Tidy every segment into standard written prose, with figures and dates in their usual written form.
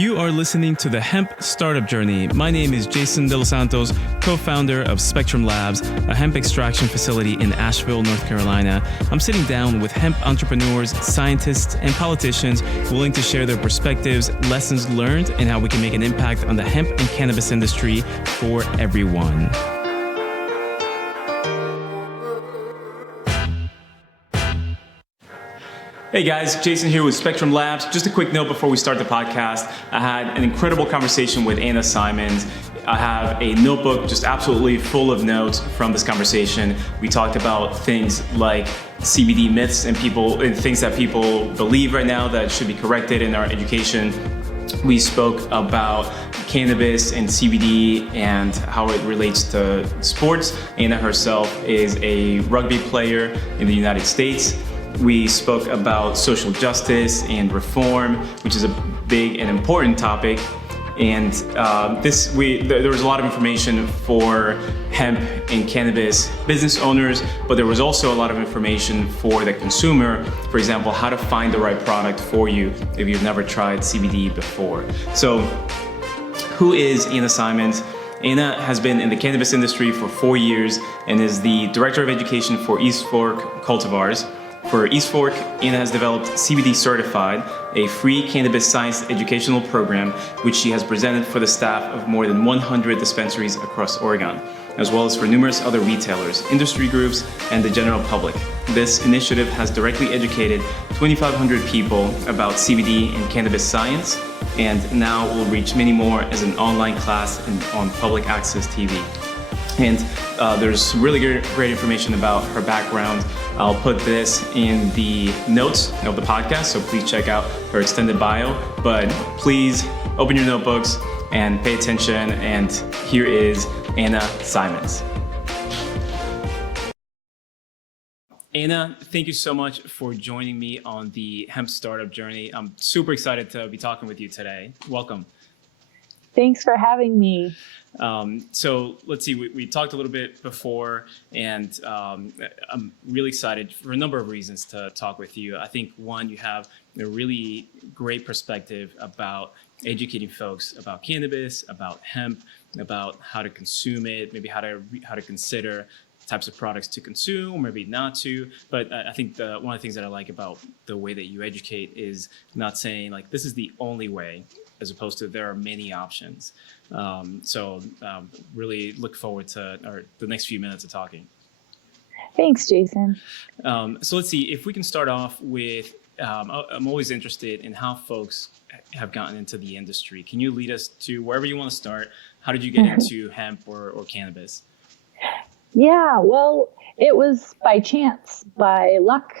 You are listening to the Hemp Startup Journey. My name is Jason De Los Santos, co-founder of Spectrum Labs, a hemp extraction facility in Asheville, North Carolina. I'm sitting down with hemp entrepreneurs, scientists, and politicians willing to share their perspectives, lessons learned, and how we can make an impact on the hemp and cannabis industry for everyone. Hey guys, Jason here with Spectrum Labs. Just a quick note before we start the podcast. I had an incredible conversation with Anna Symonds. I have a notebook just absolutely full of notes from this conversation. We talked about things like CBD myths and things that people believe right now that should be corrected in our education. We spoke about cannabis and CBD and how it relates to sports. Anna herself is a rugby player in the United States. We spoke about social justice and reform, which is a big and important topic. And there was a lot of information for hemp and cannabis business owners, but there was also a lot of information for the consumer. For example, how to find the right product for you if you've never tried CBD before. So, who is Anna Symonds? Anna has been in the cannabis industry for 4 years and is the Director of Education for East Fork Cultivars. For East Fork, Anna has developed CBD Certified, a free cannabis science educational program which she has presented for the staff of more than 100 dispensaries across Oregon, as well as for numerous other retailers, industry groups, and the general public. This initiative has directly educated 2,500 people about CBD and cannabis science, and now will reach many more as an online class and on public access TV. And there's really great information about her background. I'll put this in the notes of the podcast, so please check out her extended bio. But please open your notebooks and pay attention. And here is Anna Symonds. Anna, thank you so much for joining me on the Hemp Startup Journey. I'm super excited to be talking with you today. Welcome. Thanks for having me. So let's see, we talked a little bit before, and I'm really excited for a number of reasons to talk with you. I think one, you have a really great perspective about educating folks about cannabis, about hemp, about how to consume it, maybe how to consider types of products to consume, or maybe not to. But I think one of the things that I like about the way that you educate is not saying like this is the only way, as opposed to there are many options. So really look forward to the next few minutes of talking. Thanks, Jason. So let's see, if we can start off with, I'm always interested in how folks have gotten into the industry. Can you lead us to wherever you want to start? How did you get into hemp or cannabis? Yeah, well, it was by chance, by luck.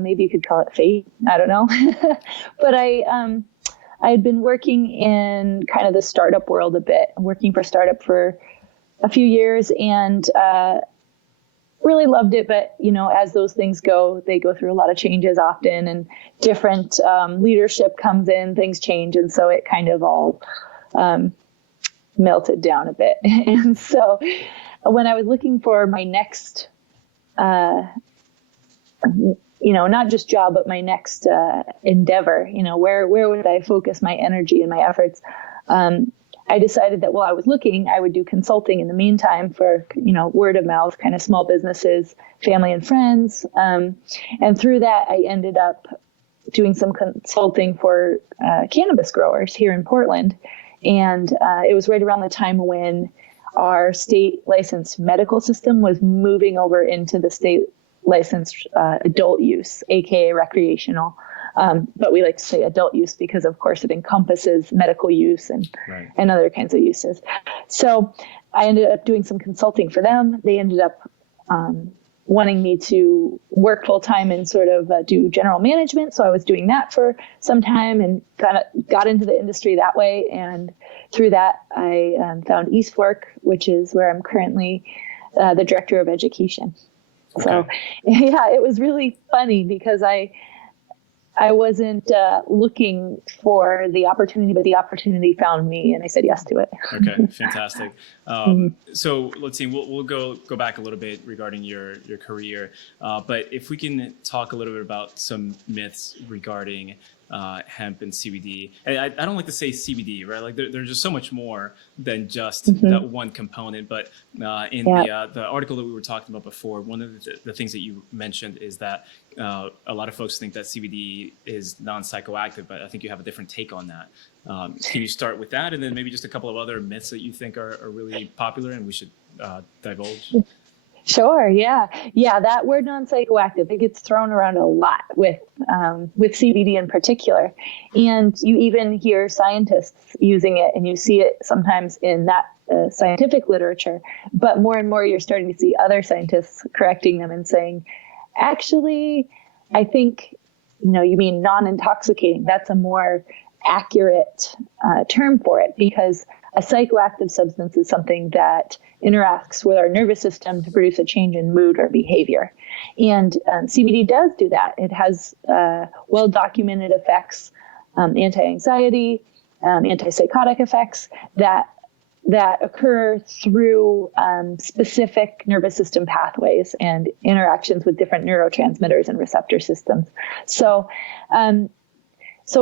Maybe you could call it fate. I don't know. But I had been working in kind of the startup world a bit, working for a startup for a few years, and really loved it. But, you know, as those things go, they go through a lot of changes often, and different leadership comes in, things change. And so it kind of all melted down a bit. And so when I was looking for my next, not just job, but my next endeavor, where would I focus my energy and my efforts? I decided that while I was looking, I would do consulting in the meantime for, word of mouth, kind of small businesses, family and friends. And through that, I ended up doing some consulting for cannabis growers here in Portland. And it was right around the time when our state licensed medical system was moving over into the state licensed adult use, aka recreational. But we like to say adult use because, of course, it encompasses medical use and other kinds of uses. So I ended up doing some consulting for them. They ended up wanting me to work full time and sort of do general management. So I was doing that for some time and kind of got into the industry that way. And through that, I found East Fork, which is where I'm currently the Director of Education. Okay. So, yeah, it was really funny because I I wasn't looking for the opportunity, but the opportunity found me, and I said yes to it. Okay, fantastic. So let's see, we'll go back a little bit regarding your career, but if we can talk a little bit about some myths regarding hemp and CBD. And I don't like to say CBD, right? Like there's just so much more than just that one component. But in the article that we were talking about before, one of the things that you mentioned is that a lot of folks think that CBD is non-psychoactive, but I think you have a different take on that. Can you start with that, and then maybe just a couple of other myths that you think are really popular and we should divulge? Sure. Yeah. That word non-psychoactive, it gets thrown around a lot with CBD in particular. And you even hear scientists using it, and you see it sometimes in that scientific literature. But more and more, you're starting to see other scientists correcting them and saying, actually, I think, you mean non-intoxicating. That's a more accurate term for it, because a psychoactive substance is something that interacts with our nervous system to produce a change in mood or behavior. And CBD does do that. It has well-documented effects, anti-anxiety, antipsychotic effects that occur through specific nervous system pathways and interactions with different neurotransmitters and receptor systems. So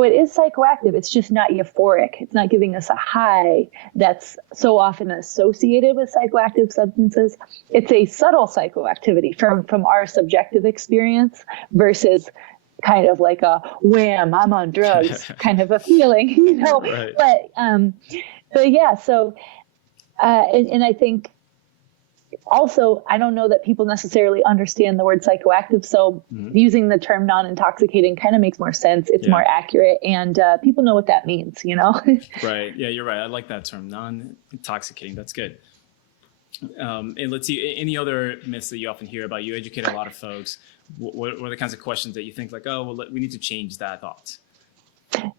it is psychoactive. It's just not euphoric. It's not giving us a high that's so often associated with psychoactive substances. It's a subtle psychoactivity from our subjective experience versus kind of like a wham, I'm on drugs kind of a feeling, Right. But yeah, so and I think also, I don't know that people necessarily understand the word psychoactive. So using the term non-intoxicating kind of makes more sense. It's more accurate, and people know what that means, Right. Yeah, you're right. I like that term, non-intoxicating. That's good. And let's see, any other myths that you often hear about? You educate a lot of folks. What are the kinds of questions that you think like, oh, well, we need to change that thought?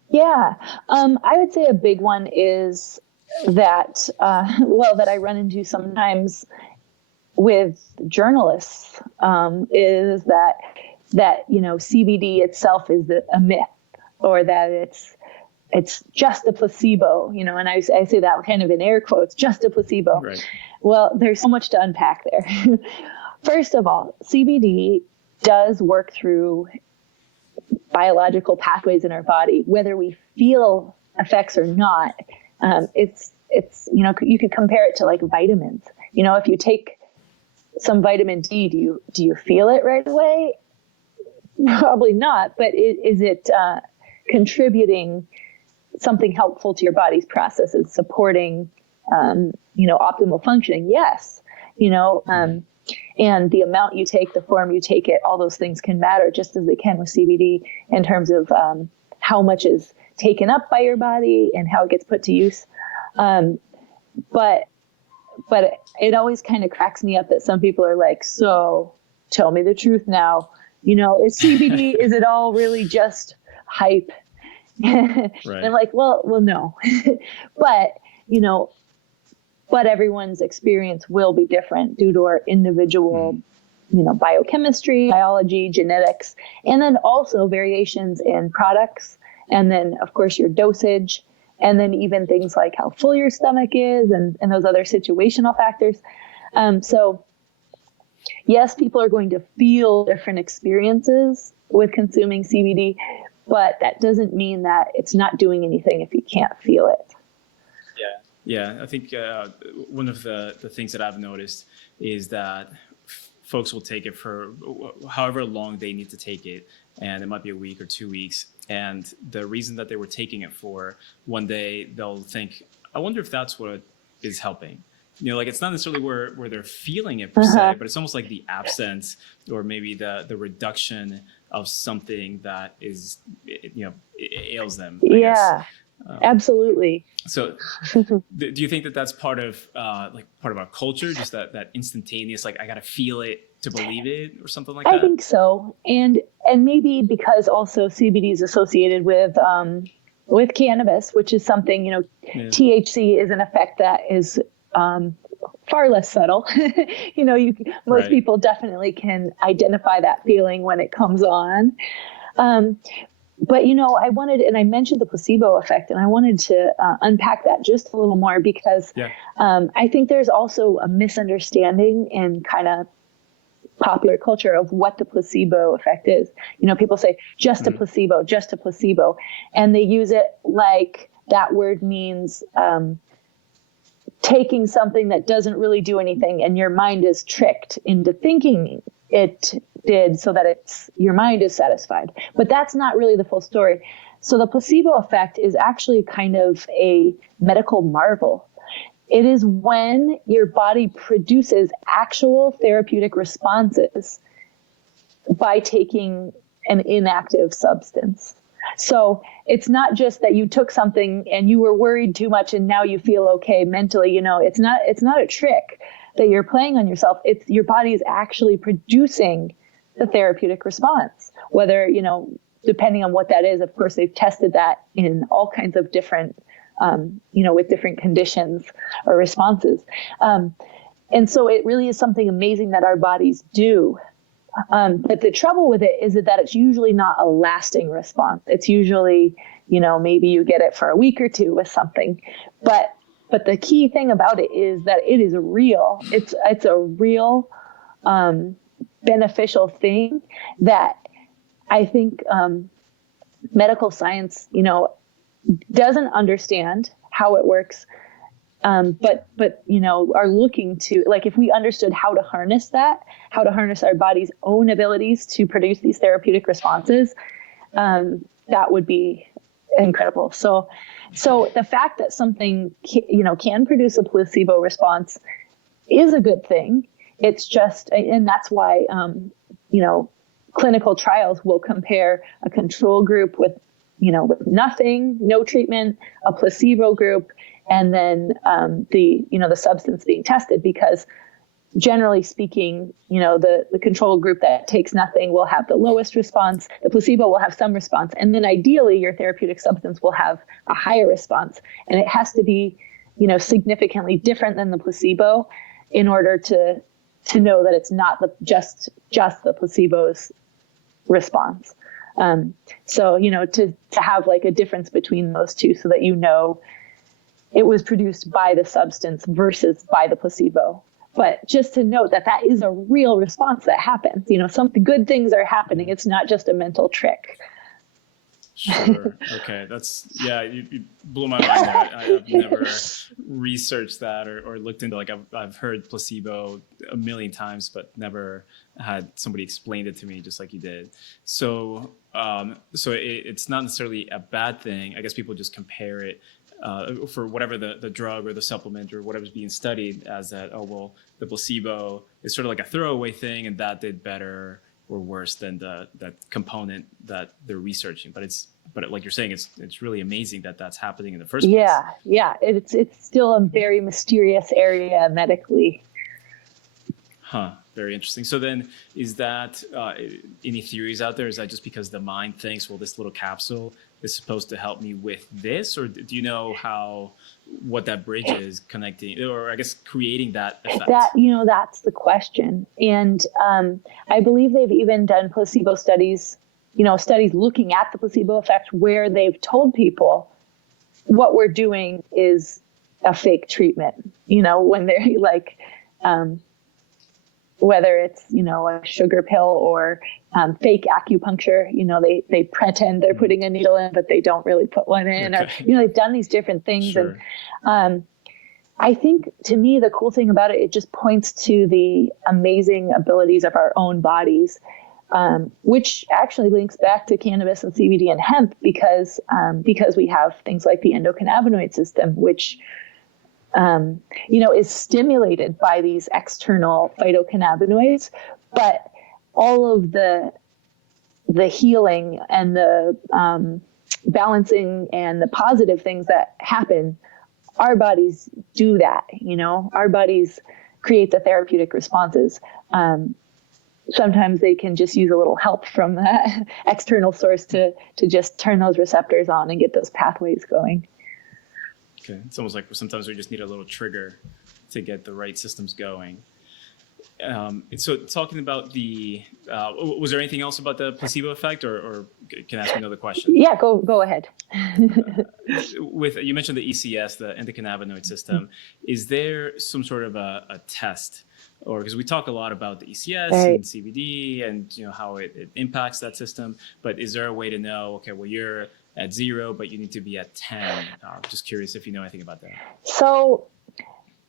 Yeah. I would say a big one is that, that I run into sometimes with journalists, is that CBD itself is a myth, or that it's just a placebo, and I say that kind of in air quotes, just a placebo. Right. Well, there's so much to unpack there. First of all, CBD does work through biological pathways in our body, whether we feel effects or not. It's you could compare it to like vitamins. If you take some vitamin D, do you feel it right away? Probably not, but is it contributing something helpful to your body's processes, supporting optimal functioning? Yes. And the amount you take, the form you take it, all those things can matter just as they can with CBD in terms of how much is taken up by your body and how it gets put to use. But it always kind of cracks me up that some people are like, so tell me the truth now. Is CBD, is it all really just hype? Right. And I'm like, well, no. But everyone's experience will be different due to our individual, biochemistry, biology, genetics, and then also variations in products. And then, of course, your dosage. And then even things like how full your stomach is and those other situational factors. So yes, people are going to feel different experiences with consuming CBD, but that doesn't mean that it's not doing anything if you can't feel it. Yeah. I think one of the things that I've noticed is that folks will take it for however long they need to take it. And it might be a week or 2 weeks. And the reason that they were taking it for, one day they'll think, I wonder if that's what is helping. It's not necessarily where they're feeling it per se, but it's almost like the absence or maybe the reduction of something that is, it ails them. I guess. Absolutely. So do you think that that's part of our culture, just that instantaneous, like I got to feel it to believe it or something like that? I think so. And maybe because also CBD is associated with cannabis, which is something, THC is an effect that is far less subtle. Most people definitely can identify that feeling when it comes on. but, I wanted, and I mentioned the placebo effect, and I wanted to unpack that just a little more because I think there's also a misunderstanding in kind of popular culture of what the placebo effect is. People say just a placebo, just a placebo, and they use it like that word means taking something that doesn't really do anything, and your mind is tricked into thinking it did so that your mind is satisfied. But that's not really the full story. So the placebo effect is actually kind of a medical marvel. It is when your body produces actual therapeutic responses by taking an inactive substance. So it's not just that you took something and you were worried too much and now you feel okay mentally. It's not a trick that you're playing on yourself. It's your body is actually producing the therapeutic response, whether, depending on what that is. Of course, they've tested that in all kinds of different, with different conditions or responses. And so it really is something amazing that our bodies do. But the trouble with it is that it's usually not a lasting response. It's usually, maybe you get it for a week or two with something. But the key thing about it is that it is real. It's a real beneficial thing that I think medical science, doesn't understand how it works. But are looking to, like, if we understood how to harness our body's own abilities to produce these therapeutic responses, that would be incredible. So the fact that something, can produce a placebo response is a good thing. It's just, and that's why, clinical trials will compare a control group with nothing, no treatment, a placebo group, and then the substance being tested, because generally speaking, the control group that takes nothing will have the lowest response. The placebo will have some response. And then ideally your therapeutic substance will have a higher response. And it has to be, significantly different than the placebo in order to know that it's not just the placebo's response. So, to have like a difference between those two so that it was produced by the substance versus by the placebo. But just to note that is a real response that happens. Some good things are happening. It's not just a mental trick. Sure. Okay. You blew my mind there. I've never researched that or looked into, I've heard placebo a million times, but never had somebody explain it to me just like you did. So, it's not necessarily a bad thing. I guess people just compare it for whatever the drug or the supplement or whatever's being studied as that, the placebo is sort of like a throwaway thing and that did better or worse than that component that they're researching. But like you're saying, it's really amazing that that's happening in the first place. Yeah. It's still a very mysterious area medically. Huh. Very interesting. So then is that any theories out there? Is that just because the mind thinks, this little capsule is supposed to help me with this? Or do you know what that bridge is connecting, or I guess creating that effect? That's the question. And I believe they've even done placebo studies, studies looking at the placebo effect where they've told people what we're doing is a fake treatment, when they're like, whether it's, a sugar pill or fake acupuncture, they pretend they're putting a needle in, but they don't really put one in. Okay. Or, they've done these different things. Sure. And I think, to me, the cool thing about it just points to the amazing abilities of our own bodies, which actually links back to cannabis and CBD and hemp because we have things like the endocannabinoid system, which is stimulated by these external phytocannabinoids, but all of the healing and the balancing and the positive things that happen, our bodies do that. Our bodies create the therapeutic responses. Sometimes they can just use a little help from that external source to just turn those receptors on and get those pathways going. Okay. It's almost like sometimes we just need a little trigger to get the right systems going. So talking about was there anything else about the placebo effect, or can I ask another question? Yeah, go ahead. You mentioned the ECS, the endocannabinoid system. Is there some sort of a test, or because we talk a lot about the ECS Right. and CBD and how it impacts that system, but is there a way to know, okay, well, you're at 0, but you need to be at 10? Just curious if you know anything about that. So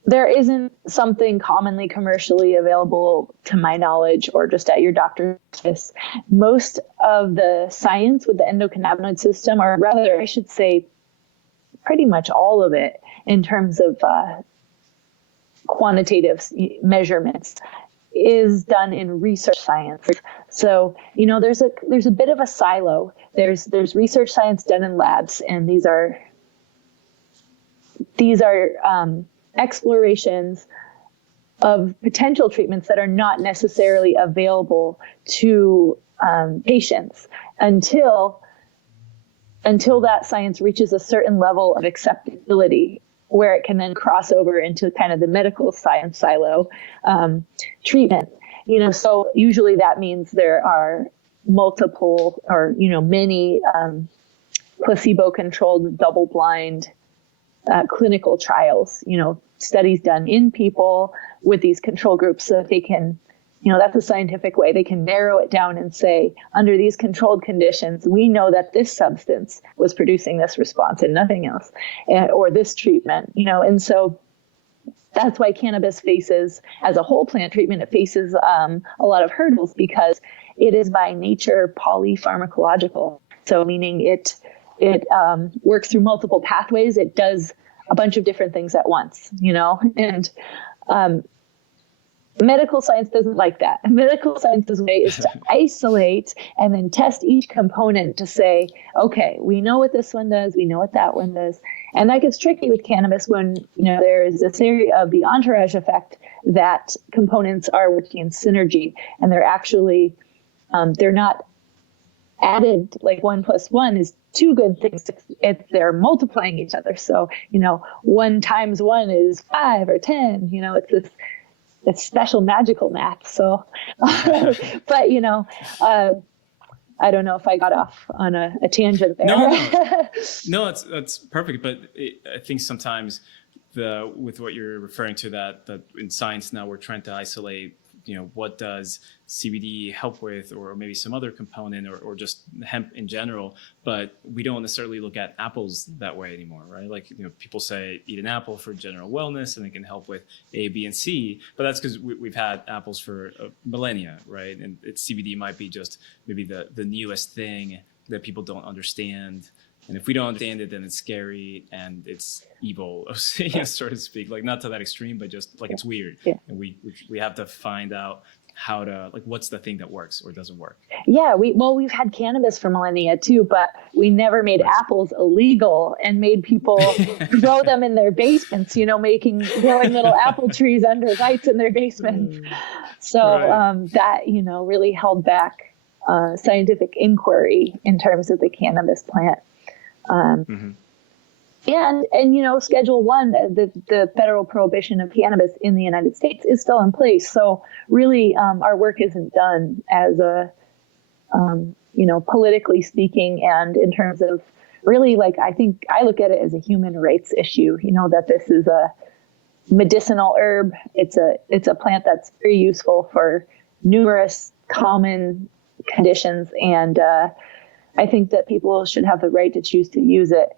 there isn't something commonly commercially available to my knowledge or just at your doctor's office. Most of the science with the endocannabinoid system, or rather, I should say, pretty much all of it in terms of quantitative measurements, is done in research science. So, there's a bit of a silo. There's research science done in labs, and these are explorations of potential treatments that are not necessarily available to patients until that science reaches a certain level of acceptability, where it can then cross over into kind of the medical science silo treatment. So usually that means there are multiple or many placebo-controlled, double-blind clinical trials, studies done in people with these control groups, so that they can, that's a scientific way. They can narrow it down and say, under these controlled conditions, we know that this substance was producing this response and nothing else, or this treatment, and so that's why cannabis faces, as a whole plant treatment, it faces a lot of hurdles, because it is by nature polypharmacological. So meaning it works through multiple pathways. It does a bunch of different things at once, and medical science doesn't like that. Medical science's way is to isolate and then test each component to say, okay, we know what this one does, we know what that one does. And that gets tricky with cannabis when, there is this area of the Entourage Effect that components are working in synergy, and they're actually, they're not added, like 1 + 1 is 2 good things. They're multiplying each other. So, 1 × 1 is 5 or 10, it's special magical math. So, but, I don't know if I got off on a tangent there. No, that's perfect. But I think sometimes with what you're referring to, that in science now we're trying to isolate, what does CBD help with, or maybe some other component, or just hemp in general, but we don't necessarily look at apples that way anymore, right? Like, people say eat an apple for general wellness and it can help with A, B, and C, but that's because we've had apples for millennia, right? And CBD might be just maybe the newest thing that people don't understand. And if we don't understand it, then it's scary and it's evil, so to speak. Like, not to that extreme, but just like it's weird. Yeah. And we have to find out how to, like, what's the thing that works or doesn't work. Yeah, we've had cannabis for millennia too, but we never made apples illegal and made people grow them in their basements, growing little apple trees under lights in their basements. So right. That, really held back scientific inquiry in terms of the cannabis plant. And Schedule 1, the federal prohibition of cannabis in the United States, is still in place. So really, our work isn't done as a, politically speaking, and in terms of really, like, I think I look at it as a human rights issue, that this is a medicinal herb. It's a plant that's very useful for numerous common conditions. And, I think that people should have the right to choose to use it,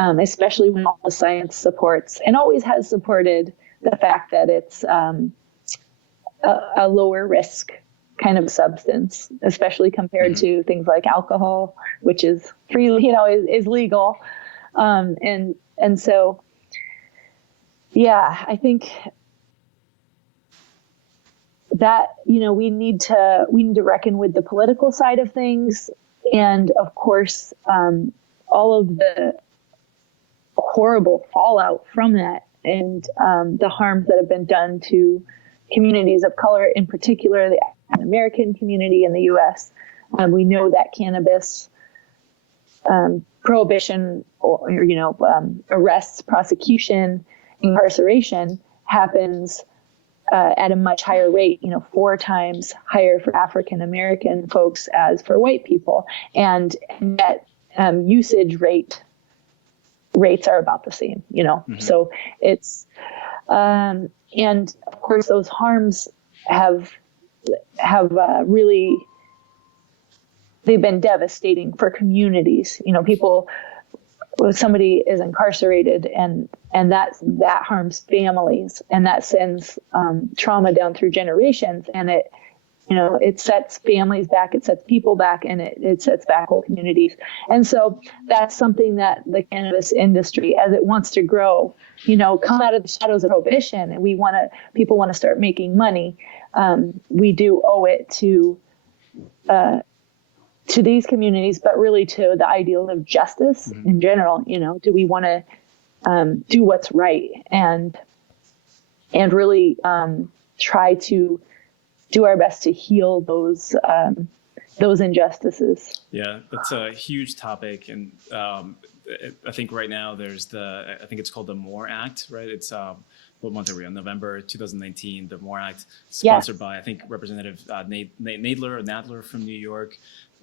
especially when all the science supports and always has supported the fact that it's a lower risk kind of substance, especially compared to things like alcohol, which is freely, is legal. And so, yeah, I think that, we need to reckon with the political side of things. And of course, all of the horrible fallout from that, and the harms that have been done to communities of color, in particular the African American community in the U.S. We know that cannabis prohibition or arrests, prosecution, incarceration happens at a much higher rate, 4 times higher for African American folks as for white people, and that usage rates are about the same. So it's and of course those harms have really, they've been devastating for communities. People, somebody is incarcerated and that harms families, and that sends trauma down through generations, and it sets families back, it sets people back, and it sets back whole communities. And so that's something that the cannabis industry, as it wants to grow, come out of the shadows of prohibition, and people want to start making money. We do owe it to these communities, but really to the ideal of justice in general. Do we want to do what's right and really try to do our best to heal those injustices? Yeah, that's a huge topic, and I think right now there's I think it's called the MORE Act, right? It's what month are we on? November 2019. The MORE Act, sponsored by, I think, Representative Nadler from New York.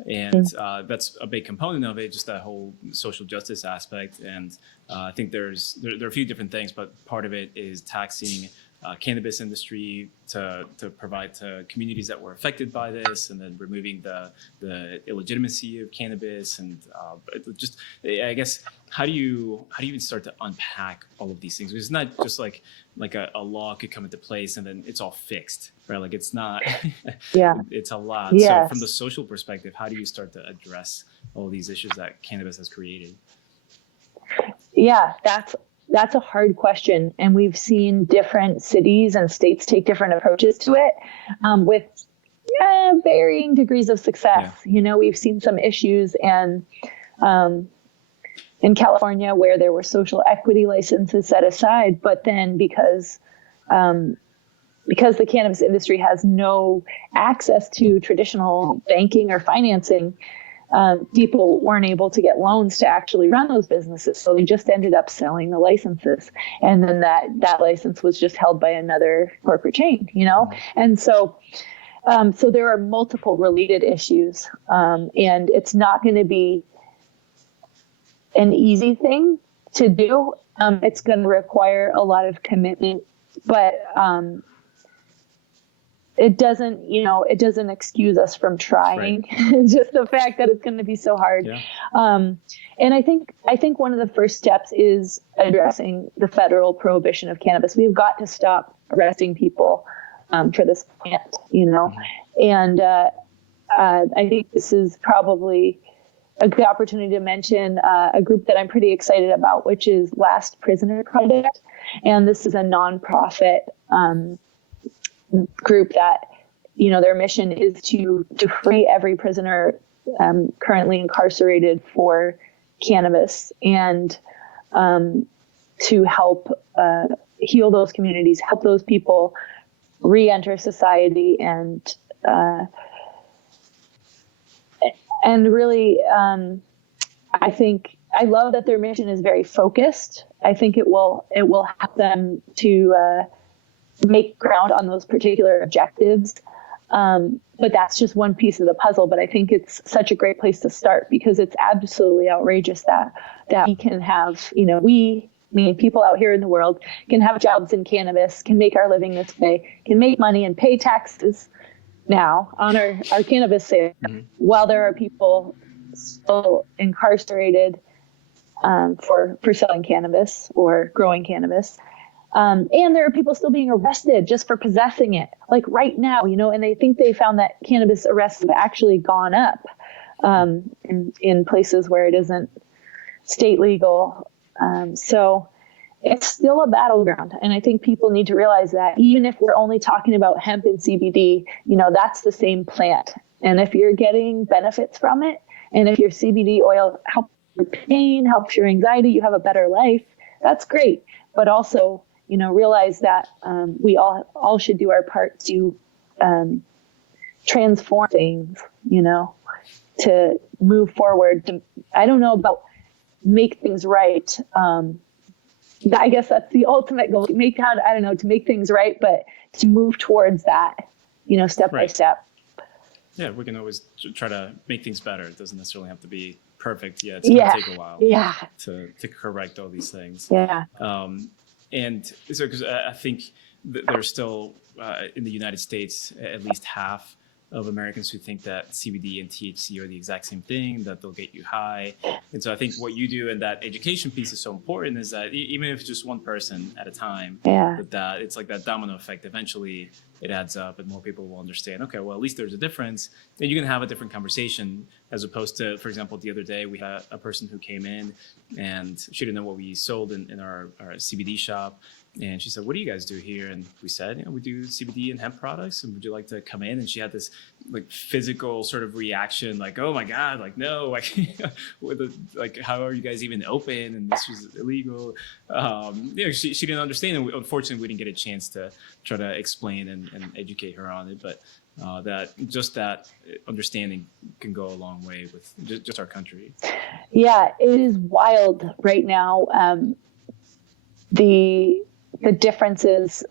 And that's a big component of it, just that whole social justice aspect. And I think there are a few different things, but part of it is taxing cannabis industry to provide to communities that were affected by this, and then removing the illegitimacy of cannabis. And just, I guess, how do you even start to unpack all of these things? Because it's not just like a law could come into place and then it's all fixed, right? Like it's not. It's a lot. Yes. So from the social perspective, how do you start to address all of these issues that cannabis has created? Yeah, that's a hard question. And we've seen different cities and states take different approaches to it with varying degrees of success. Yeah. We've seen some issues and in California where there were social equity licenses set aside, but then because the cannabis industry has no access to traditional banking or financing, people weren't able to get loans to actually run those businesses. So they just ended up selling the licenses. And then that license was just held by another corporate chain, And so there are multiple related issues. And it's not going to be an easy thing to do. It's going to require a lot of commitment, but it doesn't excuse us from trying. Right. Just the fact that it's going to be so hard. Yeah. And I think one of the first steps is addressing the federal prohibition of cannabis. We've got to stop arresting people for this plant, And I think this is probably a good opportunity to mention a group that I'm pretty excited about, which is Last Prisoner Project. And this is a nonprofit group that, their mission is to free every prisoner currently incarcerated for cannabis, and to help heal those communities, help those people re-enter society, and really, I love that their mission is very focused. I think it will help them to make ground on those particular objectives. But that's just one piece of the puzzle. But I think it's such a great place to start, because it's absolutely outrageous that we can have, meaning people out here in the world, can have jobs in cannabis, can make our living this way, can make money and pay taxes now on our cannabis sales, while there are people still incarcerated for selling cannabis or growing cannabis. And there are people still being arrested just for possessing it, like right now, and they think they found that cannabis arrests have actually gone up in places where it isn't state legal. So it's still a battleground. And I think people need to realize that even if we're only talking about hemp and CBD, that's the same plant. And if you're getting benefits from it, and if your CBD oil helps your pain, helps your anxiety, you have a better life, that's great. But also, realize that we all should do our part to transform things, to move forward. I don't know about make things right. I guess that's the ultimate goal. To make things right, but to move towards that, step by step. Yeah, we can always try to make things better. It doesn't necessarily have to be perfect. Yeah, it's going to take a while to correct all these things. Yeah. And so, because I think there's still, in the United States, at least half of Americans who think that CBD and THC are the exact same thing, that they'll get you high. And so I think what you do in that education piece is so important, is that even if it's just one person at a time, that it's like that domino effect. Eventually it adds up and more people will understand, okay, well, at least there's a difference. Then you can have a different conversation, as opposed to, for example, the other day we had a person who came in and she didn't know what we sold in our CBD shop. And she said, what do you guys do here? And we said, we do CBD and hemp products. And would you like to come in? And she had this like physical sort of reaction, like, oh my God, like, no, like, how are you guys even open? And this was illegal. She didn't understand. And unfortunately, we didn't get a chance to try to explain and educate her on it. But that understanding can go a long way with just our country. Yeah, it is wild right now. The differences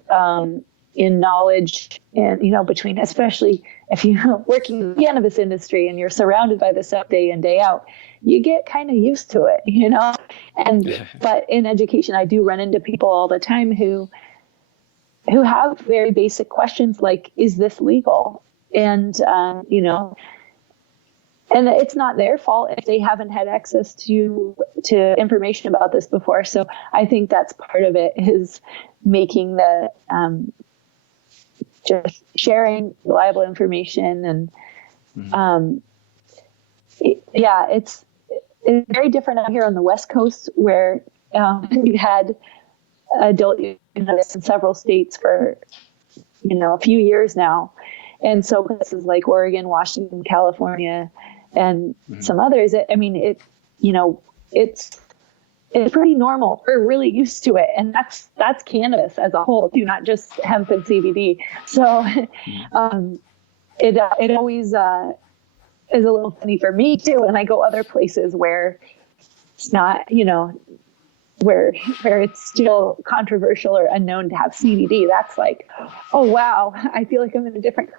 in knowledge and, between, especially if you're working in the cannabis industry and you're surrounded by this stuff day in, day out, you get kind of used to it, but in education, I do run into people all the time who have very basic questions like, is this legal? And, and it's not their fault if they haven't had access to information about this before. So I think that's part of it, is making the just sharing reliable information. And it's very different out here on the West Coast, where we've had adult use in several states for a few years now. And so places like Oregon, Washington, California, and some others, it's pretty normal. We're really used to it. And that's cannabis as a whole too, not just hemp and CBD. So it always is a little funny for me too when I go other places where it's not, where it's still controversial or unknown to have CBD. That's like, oh wow, I feel like I'm in a different country.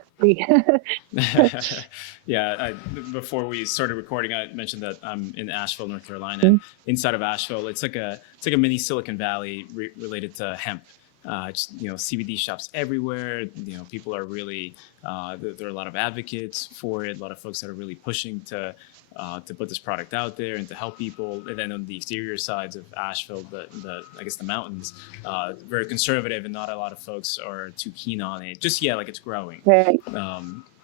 Yeah, before we started recording, I mentioned that I'm in Asheville, North Carolina. And inside of Asheville, it's like a mini Silicon Valley related to hemp. CBD shops everywhere. People are really there are a lot of advocates for it. A lot of folks that are really pushing to put this product out there and to help people. And then on the exterior sides of Asheville, the mountains, very conservative, and not a lot of folks are too keen on it. Just like it's growing. Right.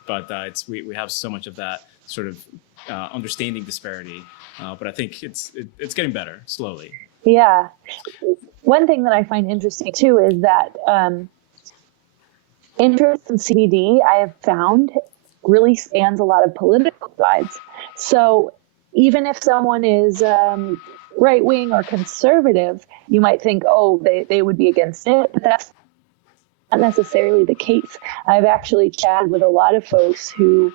But we have so much of that sort of understanding disparity. But I think it's getting better slowly. Yeah. One thing that I find interesting too is that interest in CBD, I have found, really spans a lot of political sides. So even if someone is right wing or conservative, you might think, oh, they would be against it, but that's not necessarily the case. I've actually chatted with a lot of folks who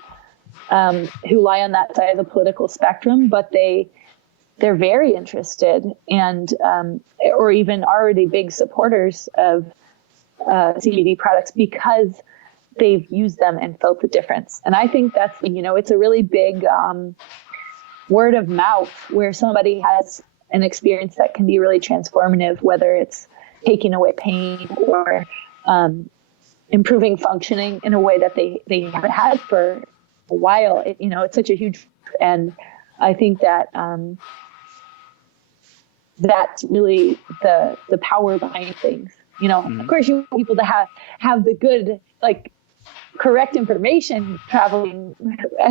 lie on that side of the political spectrum, but they're very interested and or even already big supporters of CBD products because they've used them and felt the difference. And I think that's, it's a really big word of mouth where somebody has an experience that can be really transformative, whether it's taking away pain or improving functioning in a way that they haven't had for a while. It's such a huge, and I think that that's really the power behind things. Of course, you want people to have the good, correct information traveling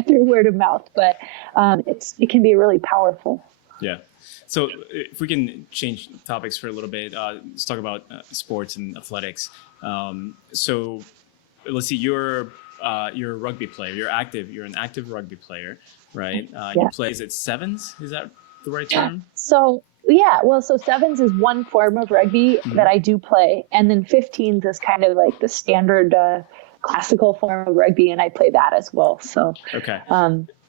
through word of mouth, but it can be really powerful. Yeah. So if we can change topics for a little bit, let's talk about sports and athletics. So let's see, you're a rugby player. You're an active rugby player, right? You play, is it sevens? Is that the right term? So sevens is one form of rugby that I do play. And then 15s is kind of like the standard classical form of rugby, and I play that as well. So okay.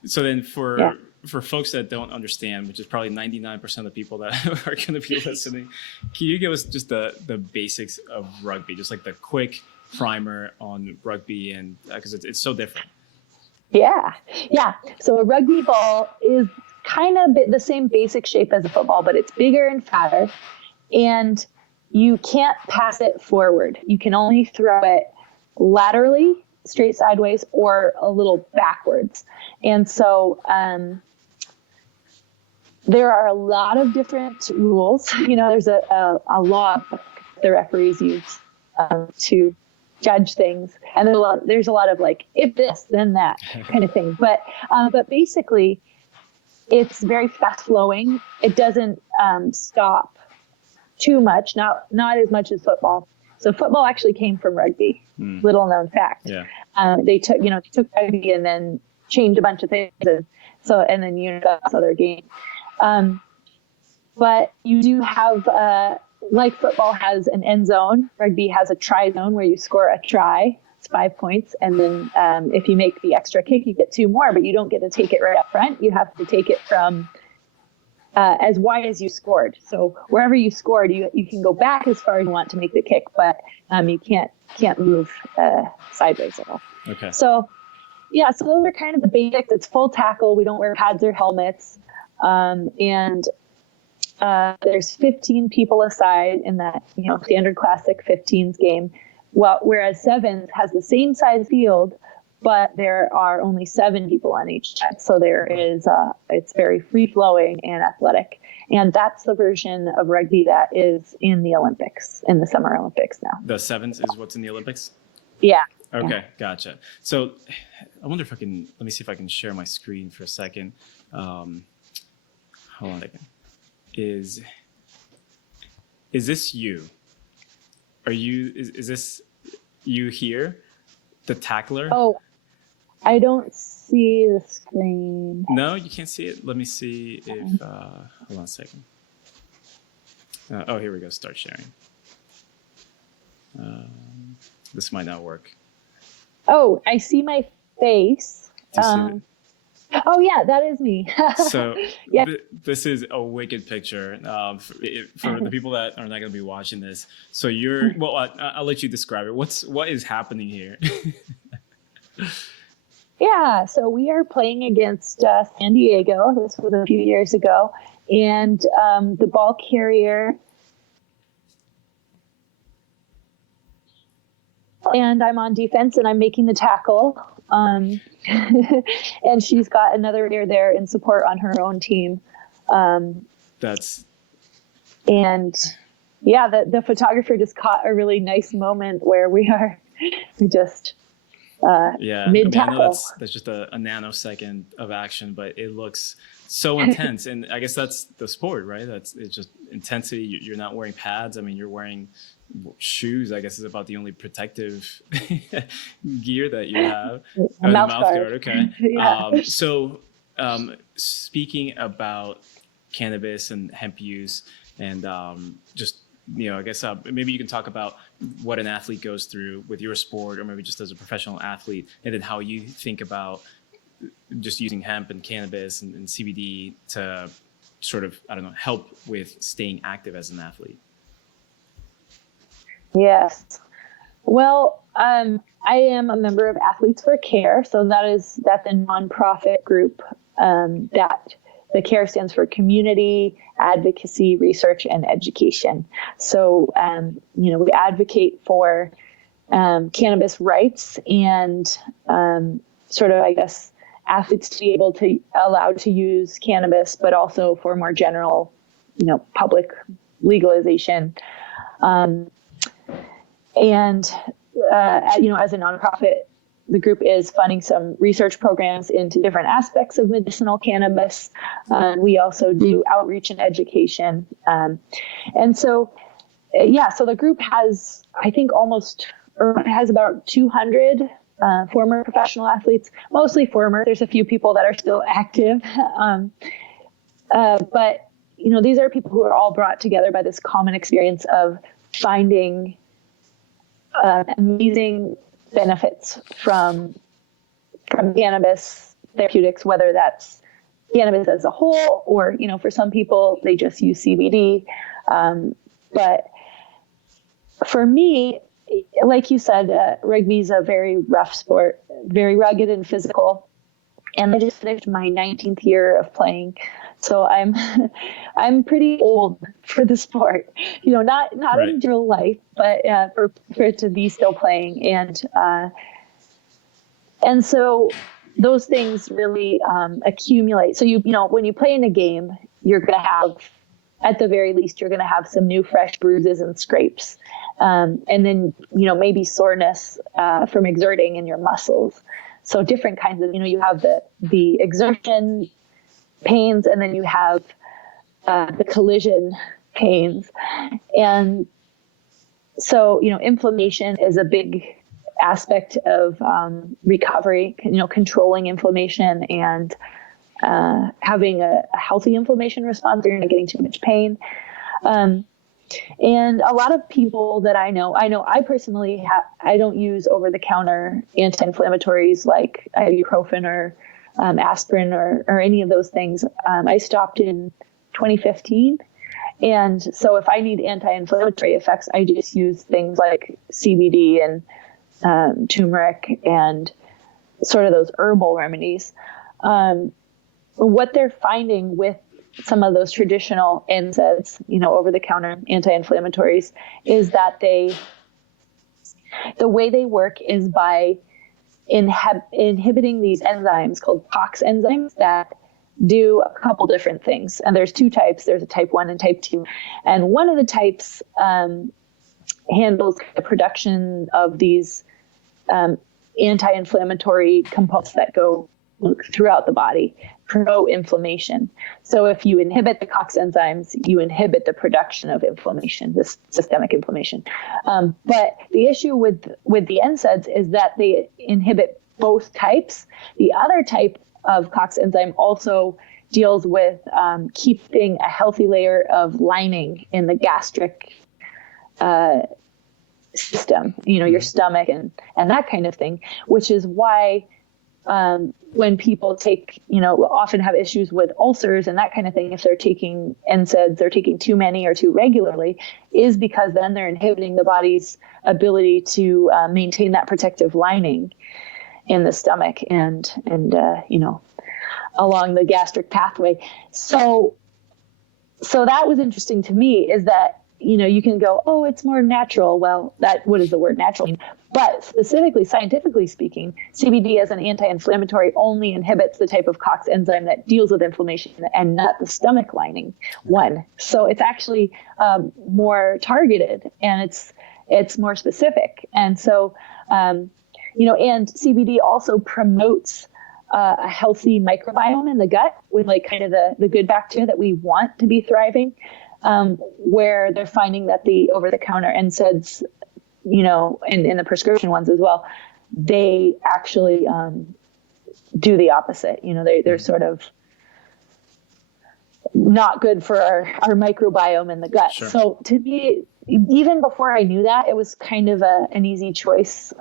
So then for folks that don't understand, which is probably 99% of the people that are going to be listening, can you give us just the basics of rugby, just like the quick primer on rugby, and because it's so different. Yeah. So a rugby ball is kind of the same basic shape as a football, but it's bigger and fatter, and you can't pass it forward. You can only throw it laterally, straight sideways, or a little backwards. And so there are a lot of different rules. There's a law the referees use to judge things, and there's a lot of like, if this then that kind of thing. But basically, it's very fast flowing. It doesn't stop too much, not as much as football. So football actually came from rugby. Little known fact. Yeah. They took rugby and then changed a bunch of things, and then unified other game. But you do have, like football has an end zone, rugby has a try zone where you score a try. It's 5 points. And then if you make the extra kick, you get 2 more, but you don't get to take it right up front. You have to take it from as wide as you scored. So wherever you scored, you can go back as far as you want to make the kick, but you can't move sideways at all. Okay. So those are kind of the basics. It's full tackle. We don't wear pads or helmets. And there's 15 people aside in that, standard classic 15s game. Well, whereas sevens has the same size field, but there are only 7 people on each side. So there is, it's very free flowing and athletic. And that's the version of rugby that is in the Olympics, in the Summer Olympics now. The sevens is what's in the Olympics? Yeah. Okay, yeah. Gotcha. So I wonder if let me see if I can share my screen for a second. Hold on a second. Is this you? Is this you here? The tackler? Oh, I don't see the screen. No, you can't see it? Let me see if, hold on a second. Here we go, start sharing. This might not work. Oh, I see my face. Do you see it? Oh yeah, that is me. So yeah. This is a wicked picture for the people that are not going to be watching this. So I'll let you describe it. What is happening here? Yeah, so we are playing against San Diego. This was a few years ago, and the ball carrier. And I'm on defense, and I'm making the tackle. And she's got another player there in support on her own team. And yeah, the photographer just caught a really nice moment where we just mid-tackle. I know that's just a nanosecond of action, but it looks so intense. And I guess that's the sport, right? It's just intensity. You're not wearing pads. I mean, you're wearing shoes. I guess is about the only protective gear that you have. A mouth guard. Okay. Yeah. So speaking about cannabis and hemp use, and just I guess maybe you can talk about what an athlete goes through with your sport, or maybe just as a professional athlete, and then how you think about just using hemp and cannabis and CBD to sort of, help with staying active as an athlete. Yes. Well, I am a member of Athletes for Care. So that's a nonprofit group that the CARE stands for Community Advocacy, Research, and Education. So, we advocate for cannabis rights and sort of, I guess, athletes to be able to allowed to use cannabis, but also for more general, public legalization. As a nonprofit, the group is funding some research programs into different aspects of medicinal cannabis. We also do outreach and education. So the group has, I think, has about 200 former professional athletes, mostly former. There's a few people that are still active. But these are people who are all brought together by this common experience of finding amazing benefits from cannabis therapeutics, whether that's cannabis as a whole, or for some people they just use CBD. But for me, like you said, rugby is a very rough sport, very rugged and physical. And I just finished my 19th year of playing. So I'm pretty old for the sport, not Right. in real life, but for it to be still playing. And so those things really accumulate. So when you play in a game, you're going to have, at the very least, you're going to have some new fresh bruises and scrapes. And then, maybe soreness from exerting in your muscles. So different kinds of, you have the exertion pains, and then you have the collision pains. And so, inflammation is a big aspect of recovery, controlling inflammation and having a healthy inflammation response. You're not getting too much pain. And a lot of people that I know I personally I don't use over-the-counter anti-inflammatories like ibuprofen or aspirin or any of those things. I stopped in 2015. And so if I need anti-inflammatory effects, I just use things like CBD and turmeric and sort of those herbal remedies. What they're finding with some of those traditional NSAIDs, over-the-counter anti-inflammatories, is that the way they work is by inhibiting these enzymes called COX enzymes that do a couple different things. And there's two types. There's a type 1 and type 2. And one of the types handles the production of these anti-inflammatory components that go throughout the body, promote inflammation. So if you inhibit the COX enzymes, you inhibit the production of inflammation, this systemic inflammation. But the issue with the NSAIDs is that they inhibit both types. The other type of COX enzyme also deals with keeping a healthy layer of lining in the gastric system, your stomach and that kind of thing, which is why when people often have issues with ulcers and that kind of thing, if they're taking NSAIDs, they're taking too many or too regularly, is because then they're inhibiting the body's ability to maintain that protective lining in the stomach and along the gastric pathway. So that was interesting to me, is that you can go, oh, it's more natural. Well, what does the word natural mean? But specifically, scientifically speaking, CBD as an anti-inflammatory only inhibits the type of COX enzyme that deals with inflammation and not the stomach lining one. So it's actually more targeted and it's more specific. And so, and CBD also promotes a healthy microbiome in the gut with kind of the good bacteria that we want to be thriving. Where they're finding that the over-the-counter NSAIDs, and the prescription ones as well, they actually do the opposite. They're sort of not good for our microbiome in the gut. Sure. So to me, even before I knew that, it was kind of an easy choice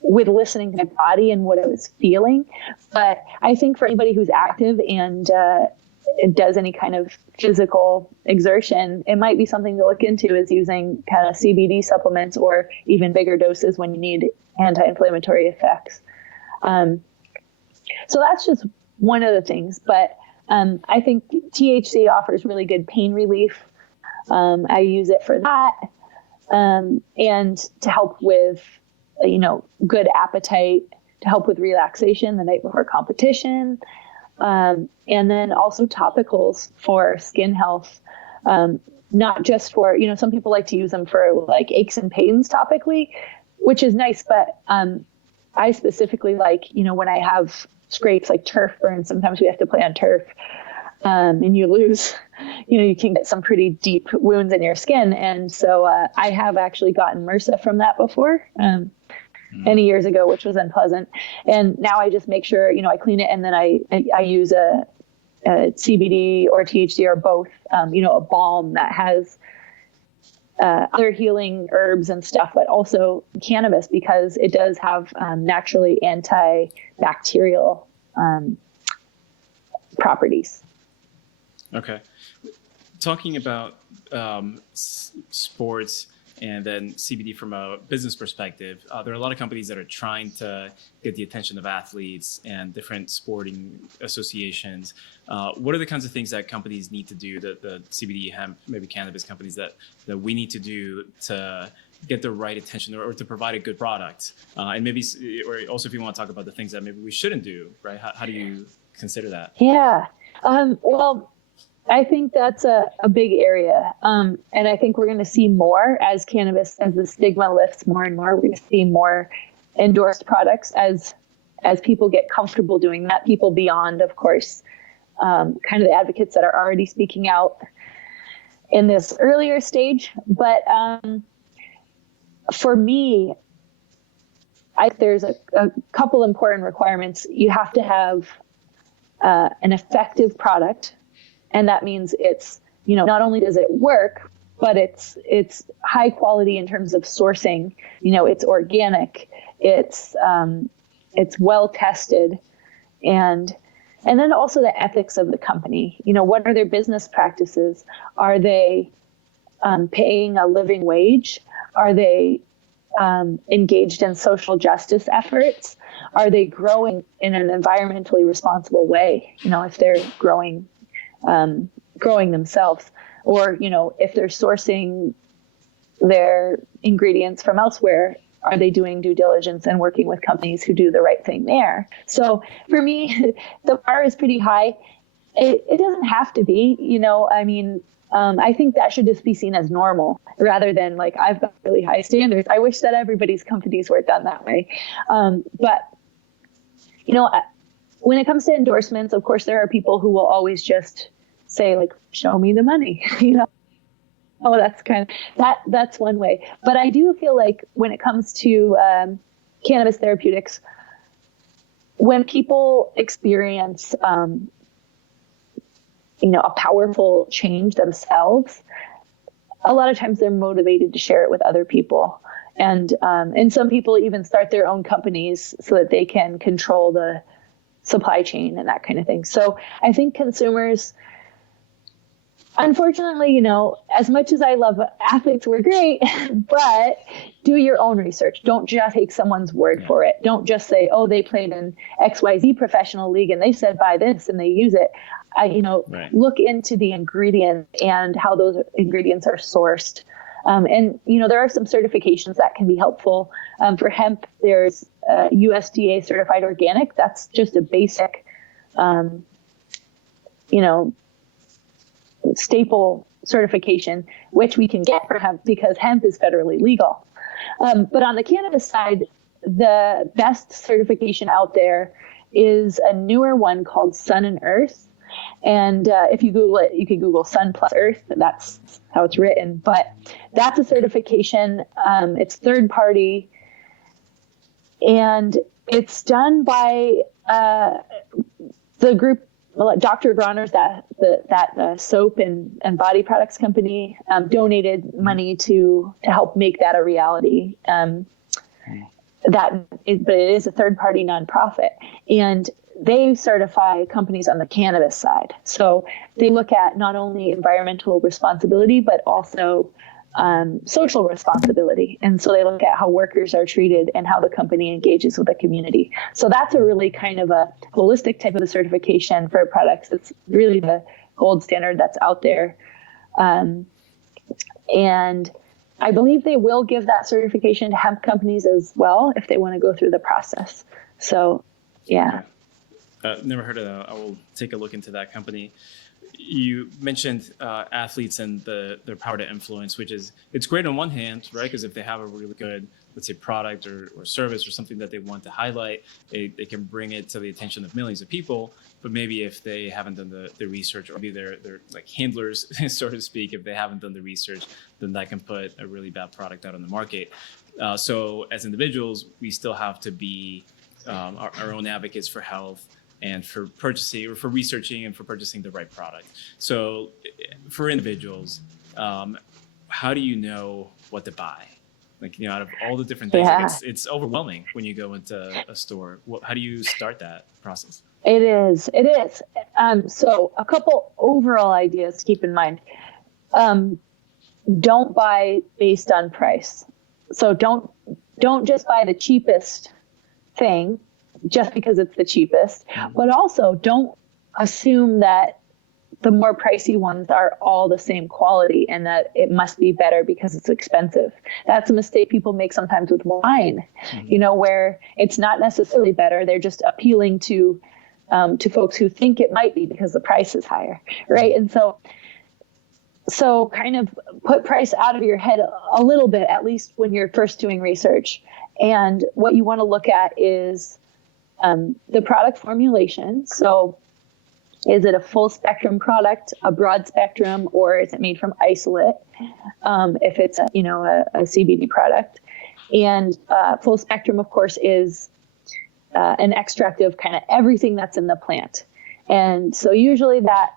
with listening to my body and what I was feeling. But I think for anybody who's active and it does any kind of physical exertion, it might be something to look into, is using kind of CBD supplements or even bigger doses when you need anti-inflammatory effects. So that's just one of the things. But I think THC offers really good pain relief. I use it for that and to help with, good appetite, to help with relaxation the night before competition. And then also topicals for skin health, not just for, some people like to use them for aches and pains topically, which is nice. But I specifically when I have scrapes like turf burns, sometimes we have to play on turf and you lose, you can get some pretty deep wounds in your skin. And so I have actually gotten MRSA from that before. Many years ago, which was unpleasant. And now I just make sure, I clean it, and then I use a CBD or THC or both, a balm that has other healing herbs and stuff, but also cannabis, because it does have naturally antibacterial properties. Okay. Talking about sports, and then CBD from a business perspective. There are a lot of companies that are trying to get the attention of athletes and different sporting associations. What are the kinds of things that companies need to do, the CBD, hemp, maybe cannabis companies that we need to do to get the right attention or to provide a good product? And maybe, or also if you want to talk about the things that maybe we shouldn't do, right? How do you consider that? Yeah. Well, I think that's a big area. And I think we're going to see more as the stigma lifts more and more. We're going to see more endorsed products as people get comfortable doing that. People beyond, of course, kind of the advocates that are already speaking out in this earlier stage. But for me, there's a couple important requirements. You have to have an effective product. And that means it's, not only does it work, but it's high quality in terms of sourcing. It's organic, it's well tested, and then also the ethics of the company. What are their business practices? Are they paying a living wage? Are they engaged in social justice efforts? Are they growing in an environmentally responsible way? If they're growing themselves, or if they're sourcing their ingredients from elsewhere, are they doing due diligence and working with companies who do the right thing there? So for me, the bar is pretty high. It doesn't have to be, I think that should just be seen as normal rather than like, I've got really high standards. I wish that everybody's companies were done that way. But when it comes to endorsements, of course, there are people who will always just say, like, show me the money, Oh, that's that's one way. But I do feel like when it comes to cannabis therapeutics, when people experience, a powerful change themselves, a lot of times they're motivated to share it with other people. And some people even start their own companies so that they can control the supply chain and that kind of thing. So I think consumers, unfortunately, as much as I love athletes, we're great, but do your own research. Don't just take someone's word for it. Don't just say, oh, they played in XYZ professional league and they said buy this and they use it. Right. Look into the ingredients and how those ingredients are sourced. And there are some certifications that can be helpful. For hemp, there's USDA certified organic. That's just a basic, staple certification, which we can get for hemp because hemp is federally legal. But on the cannabis side, the best certification out there is a newer one called Sun and Earth. And if you Google it, you can Google Sun plus Earth. That's how it's written. But that's a certification. It's third party. And it's done by the group, Dr. Bronner's, that soap and body products company, donated money to help make that a reality. But it is a third party nonprofit. And they certify companies on the cannabis side. So they look at not only environmental responsibility, but also social responsibility. And so they look at how workers are treated and how the company engages with the community. So that's a really kind of a holistic type of a certification for products. It's really the gold standard that's out there. And I believe they will give that certification to hemp companies as well if they want to go through the process. So, yeah. Never heard of that. I will take a look into that company. You mentioned athletes and their power to influence, it's great on one hand, right? Because if they have a really good, let's say, product or service or something that they want to highlight, they can bring it to the attention of millions of people. But maybe if they haven't done the research, or maybe they're like handlers, so to speak, if they haven't done the research, then that can put a really bad product out on the market. So as individuals, we still have to be our own advocates for health and for purchasing or for researching and for purchasing the right product. So for individuals, how do you know what to buy? Like, out of all the different things, like it's overwhelming when you go into a store. How do you start that process? It is. So a couple overall ideas to keep in mind. don't buy based on price. So don't just buy the cheapest thing just because it's the cheapest, but also don't assume that the more pricey ones are all the same quality and that it must be better because it's expensive. That's a mistake people make sometimes with wine, where it's not necessarily better. They're just appealing to folks who think it might be because the price is higher, right? And so kind of put price out of your head a little bit, at least when you're first doing research. And what you want to look at is the product formulation. So is it a full spectrum product, a broad spectrum, or is it made from isolate? If it's a CBD product. And full spectrum, of course, is an extract of kind of everything that's in the plant. And so usually that,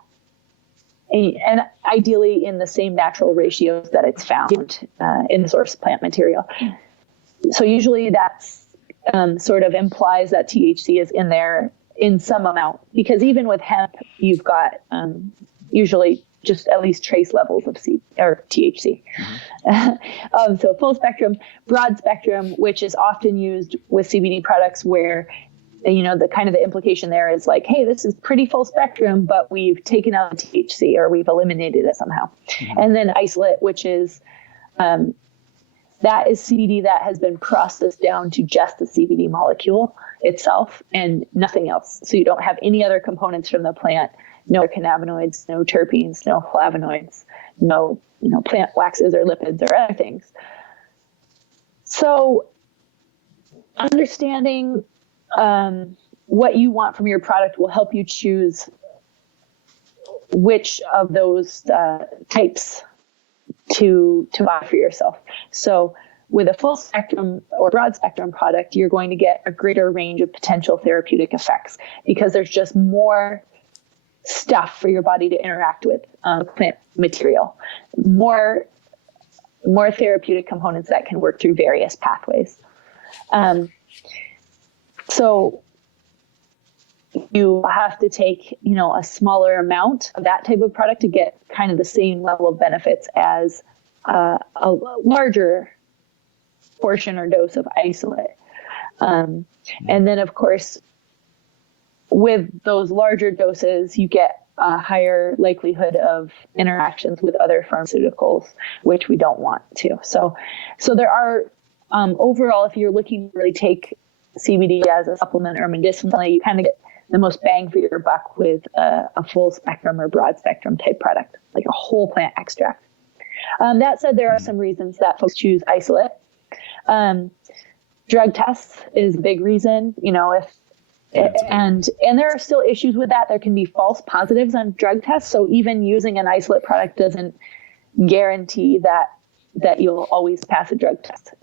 and ideally in the same natural ratios that it's found in the source plant material. So usually that's sort of implies that THC is in there in some amount, because even with hemp, you've got usually just at least trace levels of THC. Mm-hmm. So full spectrum, broad spectrum, which is often used with CBD products where, the kind of the implication there is like, hey, this is pretty full spectrum, but we've taken out the THC or we've eliminated it somehow. Mm-hmm. And then isolate, which is, that is CBD that has been processed down to just the CBD molecule itself and nothing else. So you don't have any other components from the plant, no cannabinoids, no terpenes, no flavonoids, no, plant waxes or lipids or other things. So understanding what you want from your product will help you choose which of those types to buy for yourself. So with a full spectrum or broad spectrum product, you're going to get a greater range of potential therapeutic effects because there's just more stuff for your body to interact with, plant material, more therapeutic components that can work through various pathways. So you have to take, a smaller amount of that type of product to get kind of the same level of benefits as a larger portion or dose of isolate. And then, of course, with those larger doses, you get a higher likelihood of interactions with other pharmaceuticals, which we don't want to. So there are, overall, if you're looking to really take CBD as a supplement or medicinally, you kind of get the most bang for your buck with a full spectrum or broad spectrum type product, like a whole plant extract. That said, there are some reasons that folks choose isolate. Drug tests is a big reason, and there are still issues with that. There can be false positives on drug tests. So even using an isolate product doesn't guarantee that you'll always pass a drug test.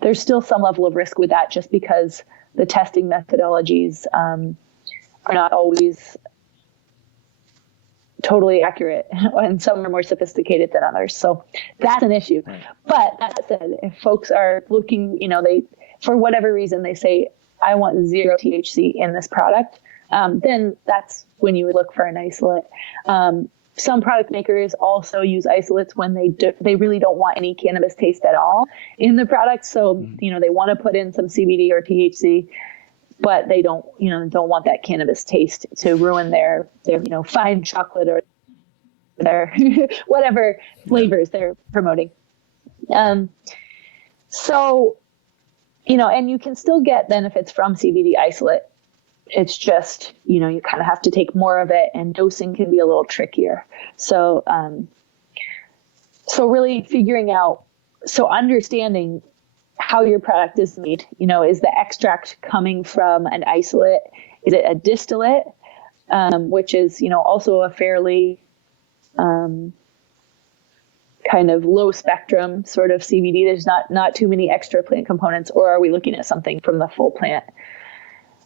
There's still some level of risk with that just because the testing methodologies are not always totally accurate, and some are more sophisticated than others. So that's an issue. Right. But that said, if folks are looking, they, for whatever reason, they say, I want 0 THC in this product, then that's when you would look for an isolate. Some product makers also use isolates when they really don't want any cannabis taste at all in the product. So, they want to put in some CBD or THC, but they don't want that cannabis taste to ruin their fine chocolate or their whatever flavors they're promoting. So, and you can still get benefits from CBD isolate. It's just, you kind of have to take more of it, and dosing can be a little trickier. So, really figuring out, understanding how your product is made, is the extract coming from an isolate? Is it a distillate, which is, also a fairly, kind of low spectrum sort of CBD. There's not too many extra plant components, or are we looking at something from the full plant?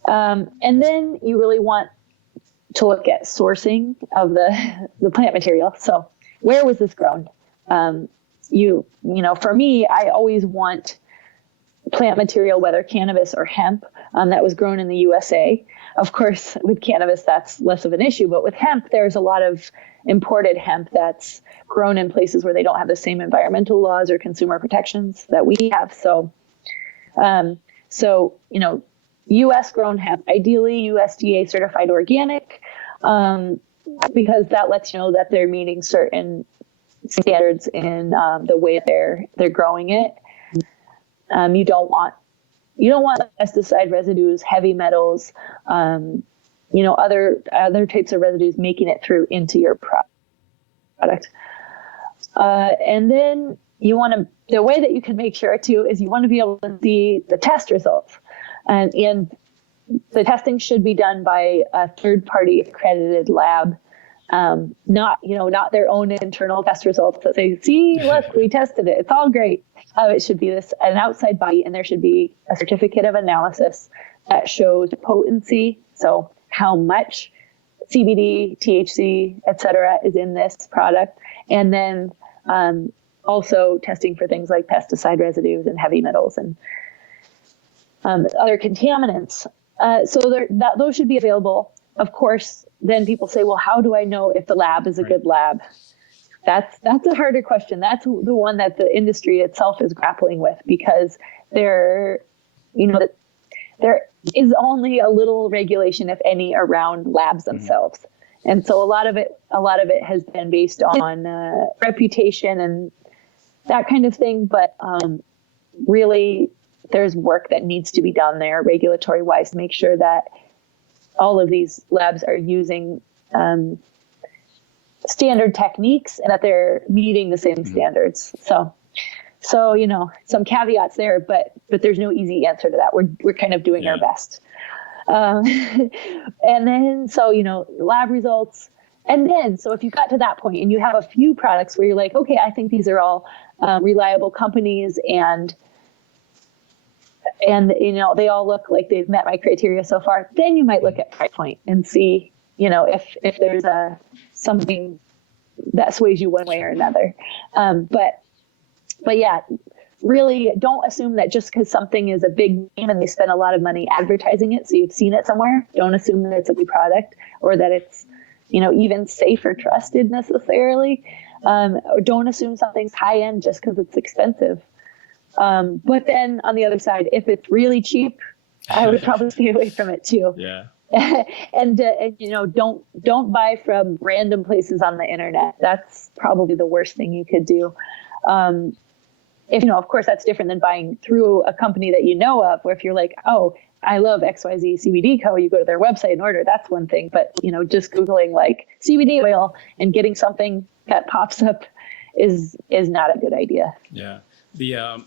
And then you really want to look at sourcing of the plant material. So where was this grown? For me, I always want plant material, whether cannabis or hemp, that was grown in the USA. Of course, with cannabis, that's less of an issue. But with hemp, there's a lot of imported hemp that's grown in places where they don't have the same environmental laws or consumer protections that we have. So, U.S. grown hemp, ideally USDA certified organic, because that lets you know that they're meeting certain standards in the way they're growing it. You don't want pesticide residues, heavy metals, other types of residues making it through into your product. And then the way that you can make sure too is you want to be able to see the test results, and the testing should be done by a third-party accredited lab, not their own internal test results that say, see, look, we tested it, it's all great. It should be an outside body, and there should be a certificate of analysis that shows potency, so how much CBD, THC, et cetera, is in this product, and then also testing for things like pesticide residues and heavy metals and other contaminants. Those should be available. Of course, then people say, well, how do I know if the lab is a good lab? That's a harder question. That's the one that the industry itself is grappling with, because there is only a little regulation, if any, around labs themselves. And so a lot of it has been based on reputation and that kind of thing. But really, there's work that needs to be done there regulatory wise to make sure that all of these labs are using standard techniques and that they're meeting the same standards. So some caveats there, but there's no easy answer to that. We're kind of doing our best. And then, lab results. And then, so if you got to that point and you have a few products where you're like, okay, I think these are all reliable companies and they all look like they've met my criteria so far, then you might look at price point and see, if there's something that sways you one way or another. But yeah, really don't assume that just because something is a big name and they spend a lot of money advertising it, so you've seen it somewhere, don't assume that it's a good product or that it's, even safe or trusted necessarily. Or don't assume something's high end just because it's expensive. But then on the other side, if it's really cheap, I would probably stay away from it too. Yeah. and don't buy from random places on the internet. That's probably the worst thing you could do. Of course, that's different than buying through a company that you know of, where if you're like, oh, I love XYZ CBD Co., you go to their website and order, that's one thing. But, just Googling like CBD oil and getting something that pops up is not a good idea. Yeah. We have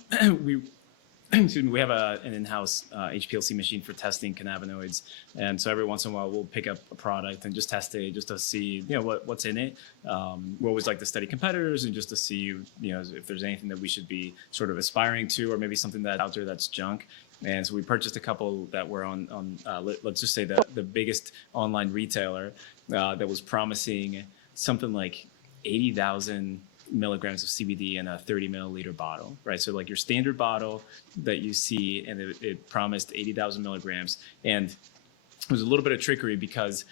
an in-house HPLC machine for testing cannabinoids, and so every once in a while we'll pick up a product and just test it, just to see what's in it. We always like to study competitors and just to see if there's anything that we should be sort of aspiring to, or maybe something that's out there that's junk. And so we purchased a couple that were on let's just say the biggest online retailer that was promising something like 80,000 milligrams of CBD in a 30 milliliter bottle, right? So like your standard bottle that you see, and it promised 80,000 milligrams. And it was a little bit of trickery because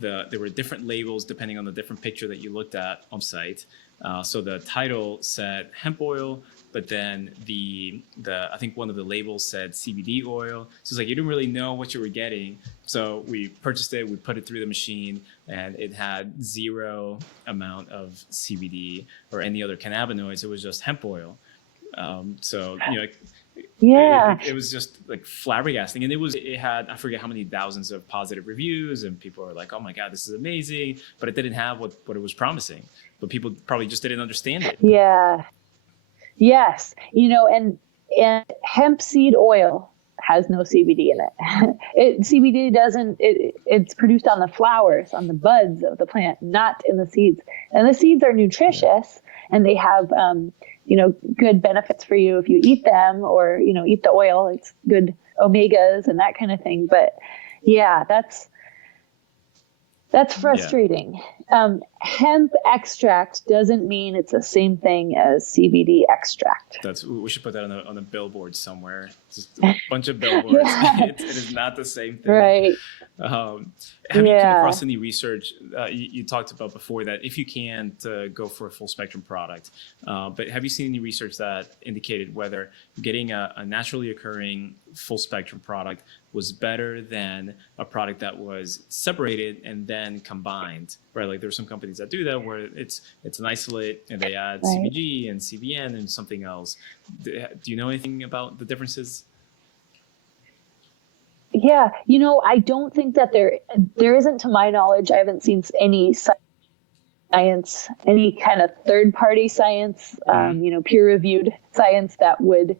there were different labels depending on the different picture that you looked at on site. So the title said hemp oil, but then I think one of the labels said CBD oil. So it's like you didn't really know what you were getting. So we purchased it, we put it through the machine, and it had zero amount of CBD or any other cannabinoids. It was just hemp oil. It was just like flabbergasting, and it had, I forget how many thousands of positive reviews, and people were like, oh my God, this is amazing, but it didn't have what it was promising, but people probably just didn't understand it. Yes, and hemp seed oil has no CBD in it. CBD doesn't, it's produced on the flowers, on the buds of the plant, not in the seeds. And the seeds are nutritious, and they have, good benefits for you if you eat them, or, eat the oil. It's good omegas and that kind of thing. But yeah, that's frustrating. hemp extract doesn't mean it's the same thing as CBD extract. We should put that on a billboard somewhere. Just a bunch of billboards. It is not the same thing. Right. Have you come across any research? You talked about before that if you can go for a full spectrum product, but have you seen any research that indicated whether getting a naturally occurring full spectrum product was better than a product that was separated and then combined, right? Like there's some companies that do that where it's an isolate and they add CBG and CBN and something else. Do you know anything about the differences? Yeah, I don't think that there isn't, to my knowledge, I haven't seen any science, any kind of third-party science, peer-reviewed science that would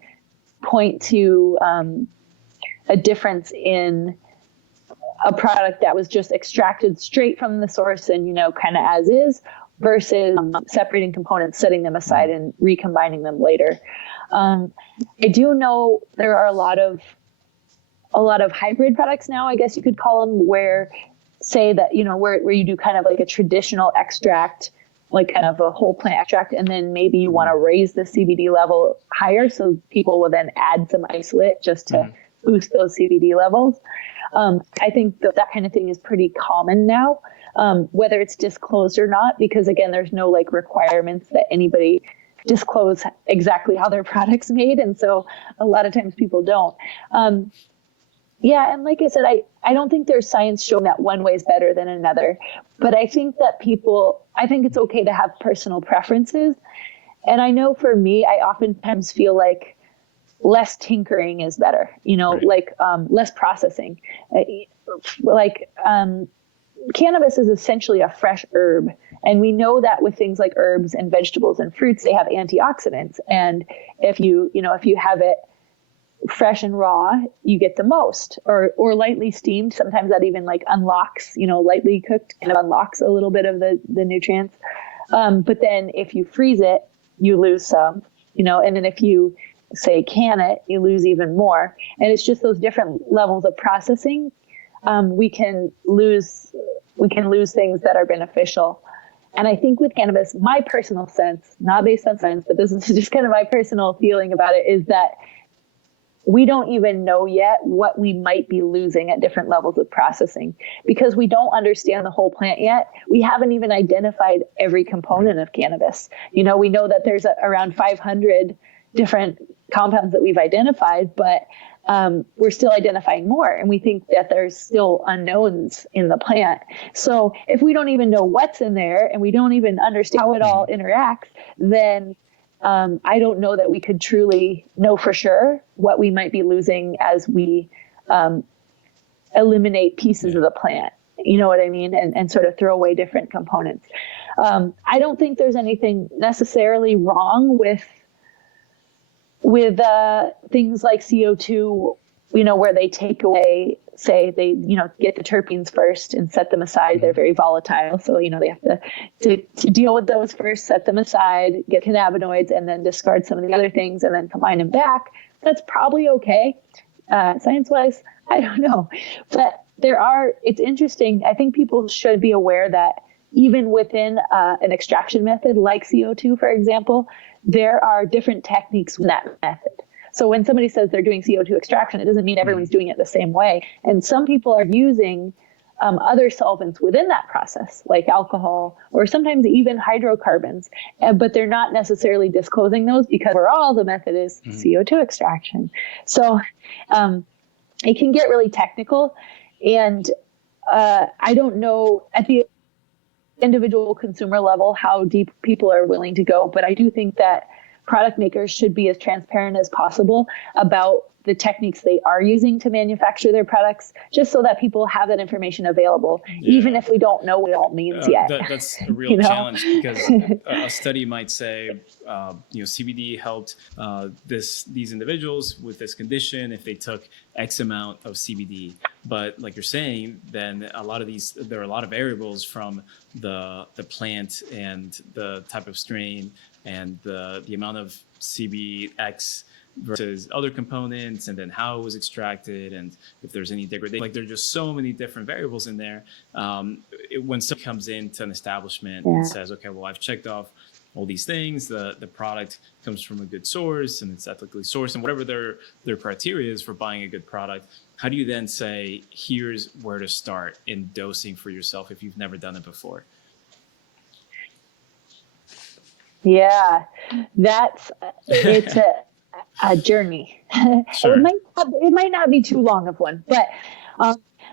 point to a difference in a product that was just extracted straight from the source and, kind of as is, versus separating components, setting them aside and recombining them later. I do know there are a lot of hybrid products now, I guess you could call them, where say that, where you do kind of like a traditional extract, like kind of a whole plant extract, and then maybe you want to raise the CBD level higher. So people will then add some isolate just to boost those CBD levels. I think that kind of thing is pretty common now, whether it's disclosed or not, because again, there's no like requirements that anybody disclose exactly how their product's made. And so a lot of times people don't. Yeah. And like I said, I don't think there's science showing that one way is better than another, but I think that I think it's okay to have personal preferences. And I know for me, I oftentimes feel like less tinkering is better, like less processing. Cannabis is essentially a fresh herb. And we know that with things like herbs and vegetables and fruits, they have antioxidants. And if you have it fresh and raw, you get the most, or lightly steamed. Sometimes that even like unlocks, lightly cooked kind of unlocks a little bit of the nutrients. But then if you freeze it, you lose some, and then if you say can it, you lose even more. And it's just those different levels of processing. We can lose things that are beneficial. And I think with cannabis, my personal sense, not based on science, but this is just kind of my personal feeling about it, is that we don't even know yet what we might be losing at different levels of processing because we don't understand the whole plant yet. We haven't even identified every component of cannabis. We know that there's around 500 different compounds that we've identified, but we're still identifying more. And we think that there's still unknowns in the plant. So if we don't even know what's in there and we don't even understand how it all interacts, then I don't know that we could truly know for sure what we might be losing as we eliminate pieces of the plant. You know what I mean? And sort of throw away different components. I don't think there's anything necessarily wrong with things like CO2, where they take away, say they, get the terpenes first and set them aside. They're very volatile. So, they have to deal with those first, set them aside, get cannabinoids, and then discard some of the other things and then combine them back. That's probably okay. Science-wise, I don't know. But it's interesting. I think people should be aware that even within an extraction method like CO2, for example, there are different techniques in that method. So when somebody says they're doing CO2 extraction, it doesn't mean everyone's doing it the same way. And some people are using other solvents within that process, like alcohol or sometimes even hydrocarbons, but they're not necessarily disclosing those because overall the method is CO2 extraction. So it can get really technical. And I don't know at the individual consumer level how deep people are willing to go, but I do think that product makers should be as transparent as possible about the techniques they are using to manufacture their products, just so that people have that information available, even if we don't know what it all means yet. That's a real challenge because a study might say, CBD helped these individuals with this condition if they took X amount of CBD. But like you're saying, then there are a lot of variables from the plant and the type of strain and the amount of CBX versus other components, and then how it was extracted, and if there's any degradation. Like there's just so many different variables in there. When someone comes into an establishment and says, okay, well, I've checked off all these things, the product comes from a good source and it's ethically sourced, and whatever their criteria is for buying a good product, how do you then say, here's where to start in dosing for yourself if you've never done it before? Yeah, it's a journey. Sure. It might not be too long of one, but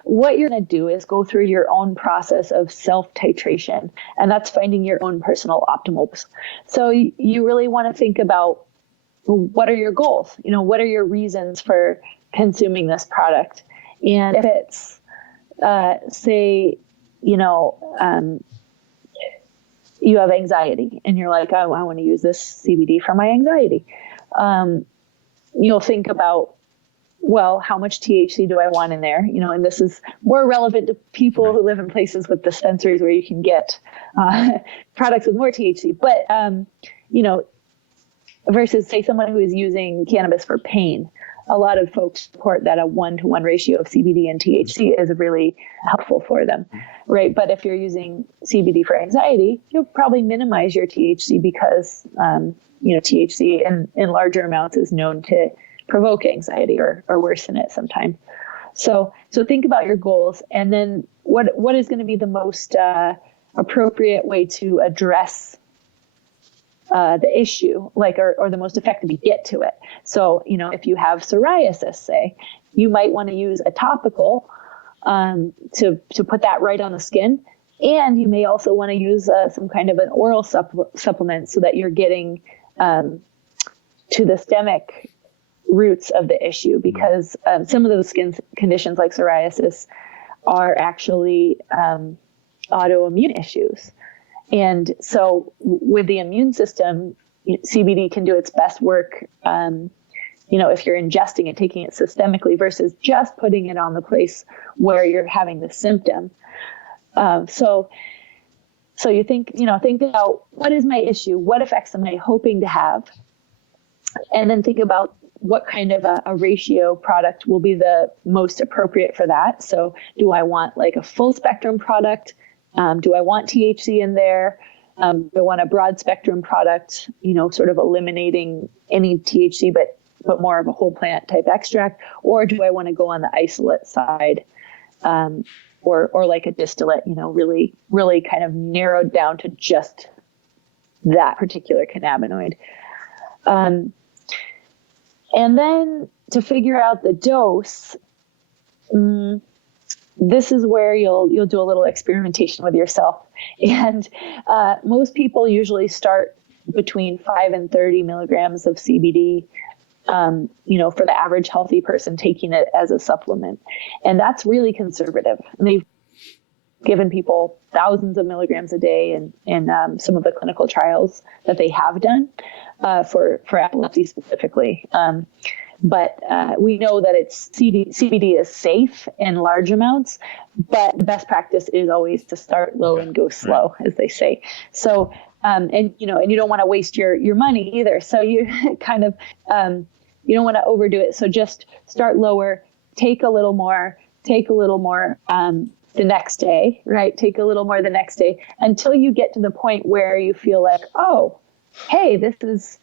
what you're going to do is go through your own process of self-titration, and that's finding your own personal optimals. So you really want to think about, what are your goals? What are your reasons for consuming this product? And if it's, say, you have anxiety and you're like, oh, I want to use this CBD for my anxiety. You'll think about, well, how much THC do I want in there? And this is more relevant to people who live in places with dispensaries where you can get products with more THC. But, versus say someone who is using cannabis for pain, a lot of folks report that a 1-to-1 ratio of CBD and THC is really helpful for them, right? But if you're using CBD for anxiety, you'll probably minimize your THC because, THC in larger amounts is known to provoke anxiety or worsen it sometimes. So think about your goals, and then what is going to be the most appropriate way to address the issue, or the most effective to get to it. So, if you have psoriasis, say, you might want to use a topical to put that right on the skin. And you may also want to use some kind of an oral supplement so that you're getting to the systemic roots of the issue, because some of those skin conditions like psoriasis are actually autoimmune issues. And so with the immune system, CBD can do its best work, if you're ingesting it, taking it systemically versus just putting it on the place where you're having the symptom. So you think about, what is my issue? What effects am I hoping to have? And then think about what kind of a ratio product will be the most appropriate for that. So do I want like a full spectrum product? Do I want THC in there? Do I want a broad spectrum product, sort of eliminating any THC, but more of a whole plant type extract? Or do I want to go on the isolate side, or like a distillate, really, really kind of narrowed down to just that particular cannabinoid? And then to figure out the dose, this is where you'll do a little experimentation with yourself. And most people usually start between 5 and 30 milligrams of CBD, for the average healthy person taking it as a supplement. And that's really conservative. And they've given people thousands of milligrams a day in some of the clinical trials that they have done for epilepsy specifically. But we know that CBD is safe in large amounts, but the best practice is always to start low and go slow, as they say. So, and you don't want to waste your money either. So you kind of, you don't want to overdo it. So just start lower, take a little more, the next day, right? Take a little more the next day until you get to the point where you feel like, oh, hey, this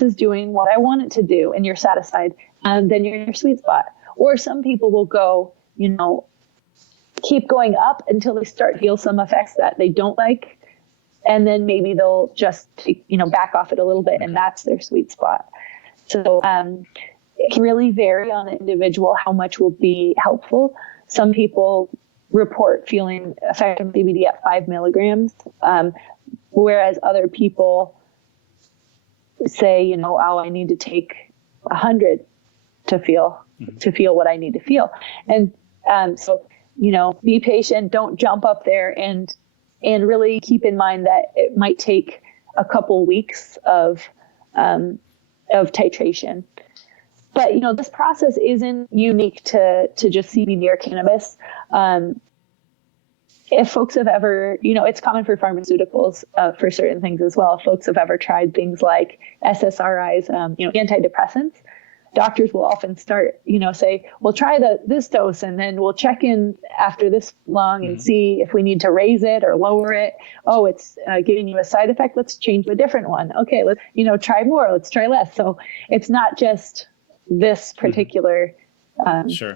is doing what I want it to do, and you're satisfied, and then you're in your sweet spot. Or some people will go, keep going up until they start feel some effects that they don't like, and then maybe they'll just back off it a little bit, and that's their sweet spot. So it can really vary on the individual how much will be helpful. Some people report feeling effective CBD at 5 milligrams, whereas other people say, I need to take 100 to feel what I need to feel. And so, be patient, don't jump up there, and really keep in mind that it might take a couple weeks of titration. But, this process isn't unique to just CBD or cannabis. if folks have ever, it's common for pharmaceuticals for certain things as well. If folks have ever tried things like SSRIs, antidepressants, doctors will often start, say, well, try this dose, and then we'll check in after this long and see if we need to raise it or lower it. Oh, it's giving you a side effect. Let's change to a different one. Okay, let's, try more. Let's try less. So it's not just this particular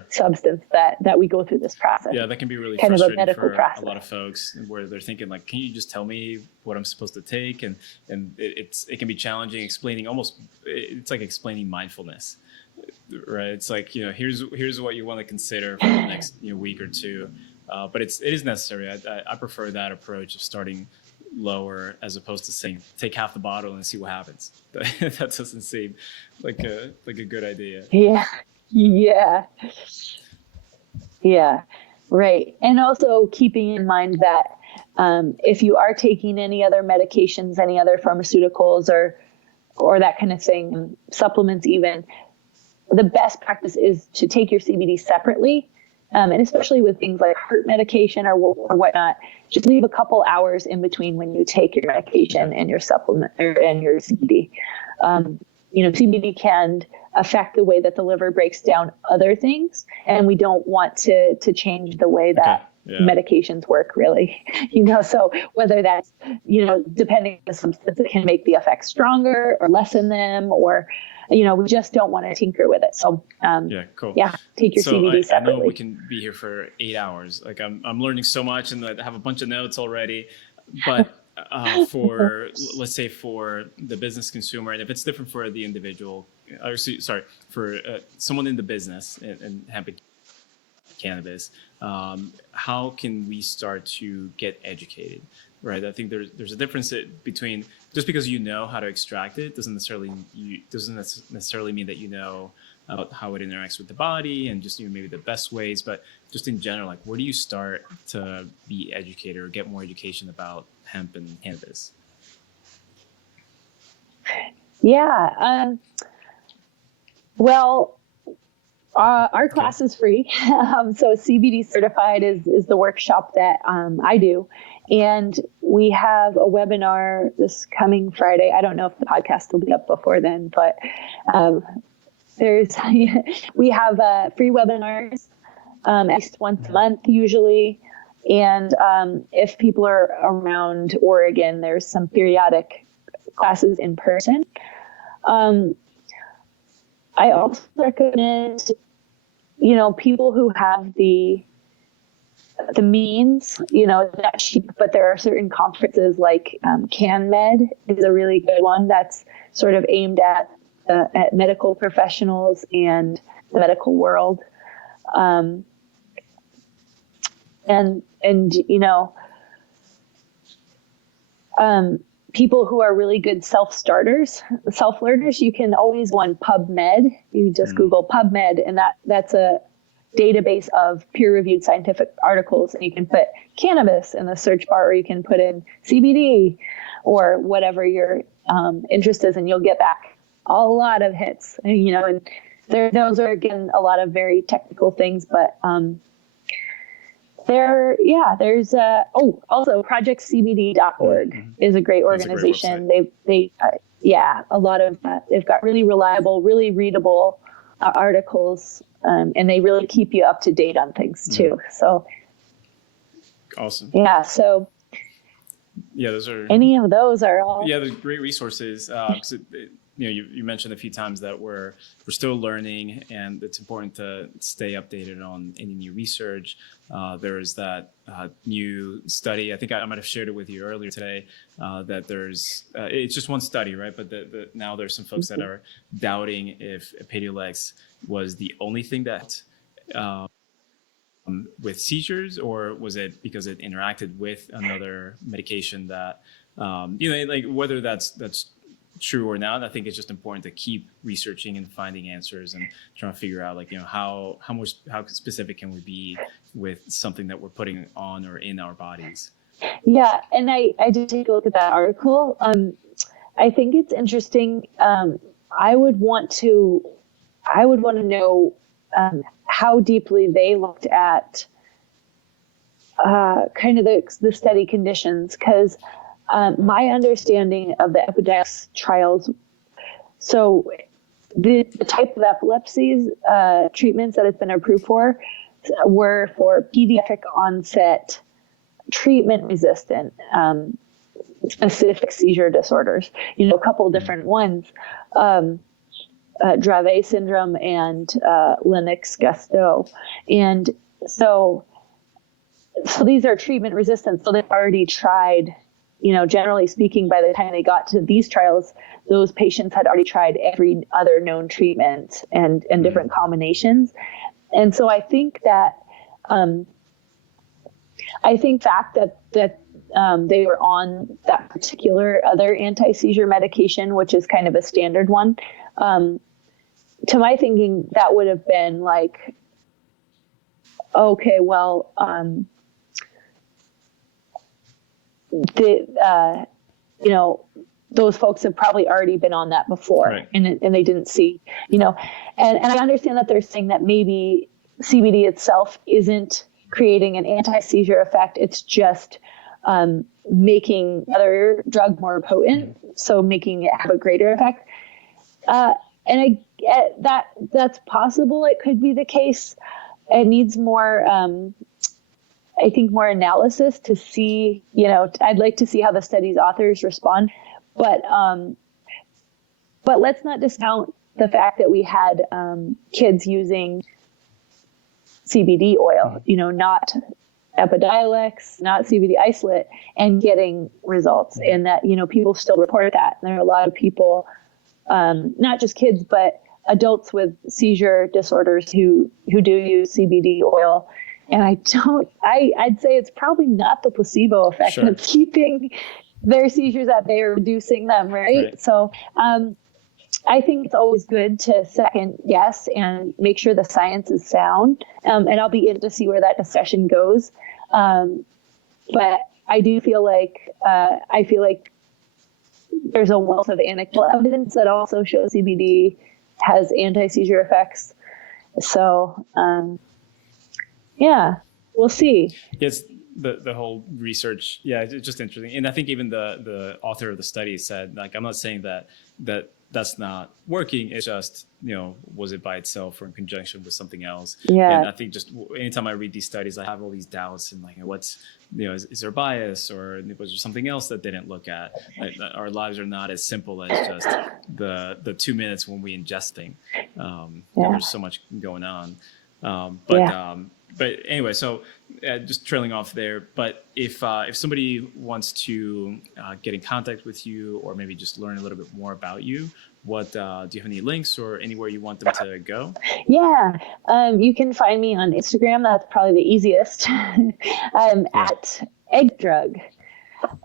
substance that we go through this process. Yeah, that can be really kind of frustrating a medical for process. a lot of folks, where they're thinking like, can you just tell me what I'm supposed to take? And it can be challenging explaining, it's like explaining mindfulness, right? It's like, here's what you want to consider for the next week or two. But it is necessary. I prefer that approach of starting lower as opposed to saying take half the bottle and see what happens. That doesn't seem like a good idea. Yeah, right. And also keeping in mind that if you are taking any other medications, any other pharmaceuticals or that kind of thing, supplements even, the best practice is to take your CBD separately. And especially with things like heart medication or whatnot, just leave a couple hours in between when you take your medication and your supplement and your CBD. CBD can affect the way that the liver breaks down other things, and we don't want to change the way that medications work, really. So whether that's, depending on the substance, it can make the effects stronger or lessen them, or we just don't want to tinker with it. So cool. Take your CBD separately. I know we can be here for 8 hours. Like I'm learning so much, and I have a bunch of notes already, but for let's say for the business consumer, and if it's different for the individual, for someone in the business in hemp and cannabis, how can we start to get educated? Right. I think there's a difference between just because you know how to extract it doesn't necessarily mean that you know about how it interacts with the body and just maybe the best ways. But just in general, like, where do you start to be educated or get more education about hemp and cannabis? Well, our class is free. So CBD Certified is the workshop that I do. And we have a webinar this coming Friday. I don't know if the podcast will be up before then, but we have free webinars at least once a month usually. And if people are around Oregon, there's some periodic classes in person. I also recommend, people who have the means, not cheap, but there are certain conferences like CanMed is a really good one that's sort of aimed at medical professionals and the medical world. People who are really good self-learners, you can always PubMed. You just Google PubMed, and that's a database of peer-reviewed scientific articles. And you can put cannabis in the search bar, or you can put in CBD or whatever your interest is, and you'll get back a lot of hits. And those are, again, a lot of very technical things, but there's also projectcbd.org is a great organization. They've got really reliable, really readable articles, and they really keep you up to date on things too. So awesome. Yeah. So those are any of those are all. Yeah, they're great resources. You mentioned a few times that we're still learning, and it's important to stay updated on any new research. There's that new study. I think I might have shared it with you earlier today. That there's it's just one study, right? But now there's some folks that are doubting if Epidiolex was the only thing that with seizures, or was it because it interacted with another medication that like whether that's true or not. I think it's just important to keep researching and finding answers and trying to figure out how specific can we be with something that we're putting on or in our bodies. Yeah, and I did take a look at that article. I think it's interesting. I would want to know how deeply they looked at kind of the study conditions, because my understanding of the Epidiolex trials, so the type of epilepsies treatments that it's been approved for were for pediatric onset treatment resistant specific seizure disorders. A couple different ones, Dravet syndrome and Lennox-Gastaut. And so these are treatment resistant. So they've already tried, generally speaking, by the time they got to these trials, those patients had already tried every other known treatment and different combinations. And so I think that, fact that they were on that particular other anti-seizure medication, which is kind of a standard one, to my thinking, that would have been like, okay, well, those folks have probably already been on that before, right, and they didn't see, and I understand that they're saying that maybe CBD itself isn't creating an anti-seizure effect. It's just making other drug more potent, so making it have a greater effect. And I get that's possible. It could be the case. It needs more, I think, more analysis to see, I'd like to see how the study's authors respond, but let's not discount the fact that we had kids using CBD oil, not Epidiolex, not CBD isolate, and getting results, and that, people still report that. And there are a lot of people, not just kids, but adults with seizure disorders who do use CBD oil. And I'd say it's probably not the placebo effect, sure, that's keeping their seizures at bay or reducing them, right? So I think it's always good to second guess and make sure the science is sound. And I'll be in to see where that discussion goes. But I do feel like, there's a wealth of anecdotal evidence that also shows CBD has anti-seizure effects. So, we'll see. Yes, the whole research, it's just interesting. And I think even the author of the study said, like, I'm not saying that's not working. It's just, was it by itself or in conjunction with something else? Yeah. And I think just anytime I read these studies, I have all these doubts and like, what's, is there bias, or was there something else that they didn't look at? Like, our lives are not as simple as just the 2 minutes when we ingest thing. There's so much going on. But anyway, so just trailing off there, but if somebody wants to get in contact with you or maybe just learn a little bit more about you, what do you have any links or anywhere you want them to go? Yeah, you can find me on Instagram. That's probably the easiest. At Egg Drug.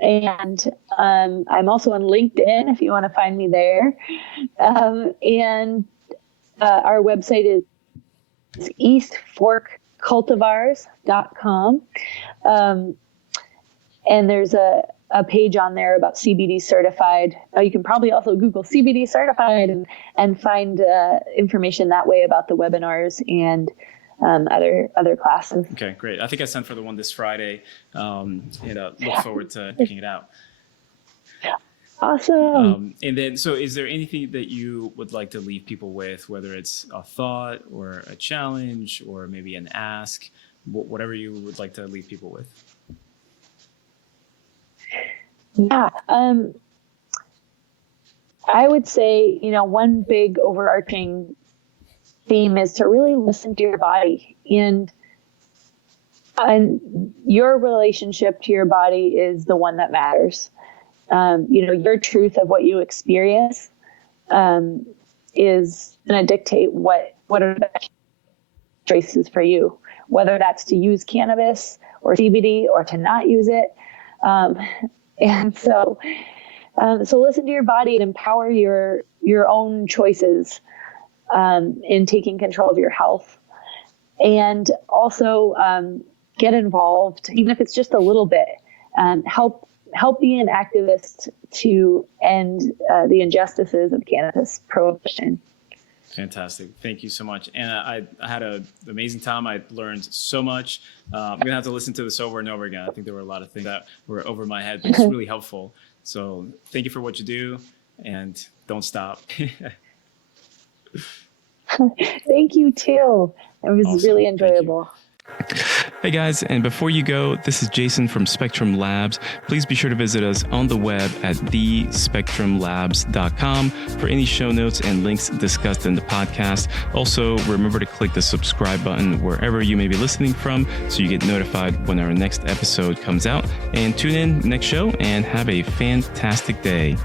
And I'm also on LinkedIn if you want to find me there. And our website is East Fork Cultivars.com. And there's a page on there about CBD Certified. You can probably also Google CBD Certified and find information that way about the webinars and other classes. Okay, great. I think I sent for the one this Friday. Look forward to checking it out. Awesome. And then, so is there anything that you would like to leave people with, whether it's a thought or a challenge or maybe an ask, whatever you would like to leave people with? Yeah. I would say, one big overarching theme is to really listen to your body, and your relationship to your body is the one that matters. Your truth of what you experience is going to dictate what are the best choices for you, whether that's to use cannabis or CBD or to not use it. And so listen to your body and empower your own choices in taking control of your health. And also get involved, even if it's just a little bit. Help be an activist to end the injustices of cannabis prohibition. Fantastic. Thank you so much. And I had an amazing time. I learned so much. I'm going to have to listen to this over and over again. I think there were a lot of things that were over my head, but it's really helpful. So thank you for what you do, and don't stop. Thank you too. It was Awesome. really enjoyable. Hey guys, and before you go, this is Jason from Spectrum Labs. Please be sure to visit us on the web at thespectrumlabs.com for any show notes and links discussed in the podcast. Also, remember to click the subscribe button wherever you may be listening from so you get notified when our next episode comes out. And tune in next show and have a fantastic day.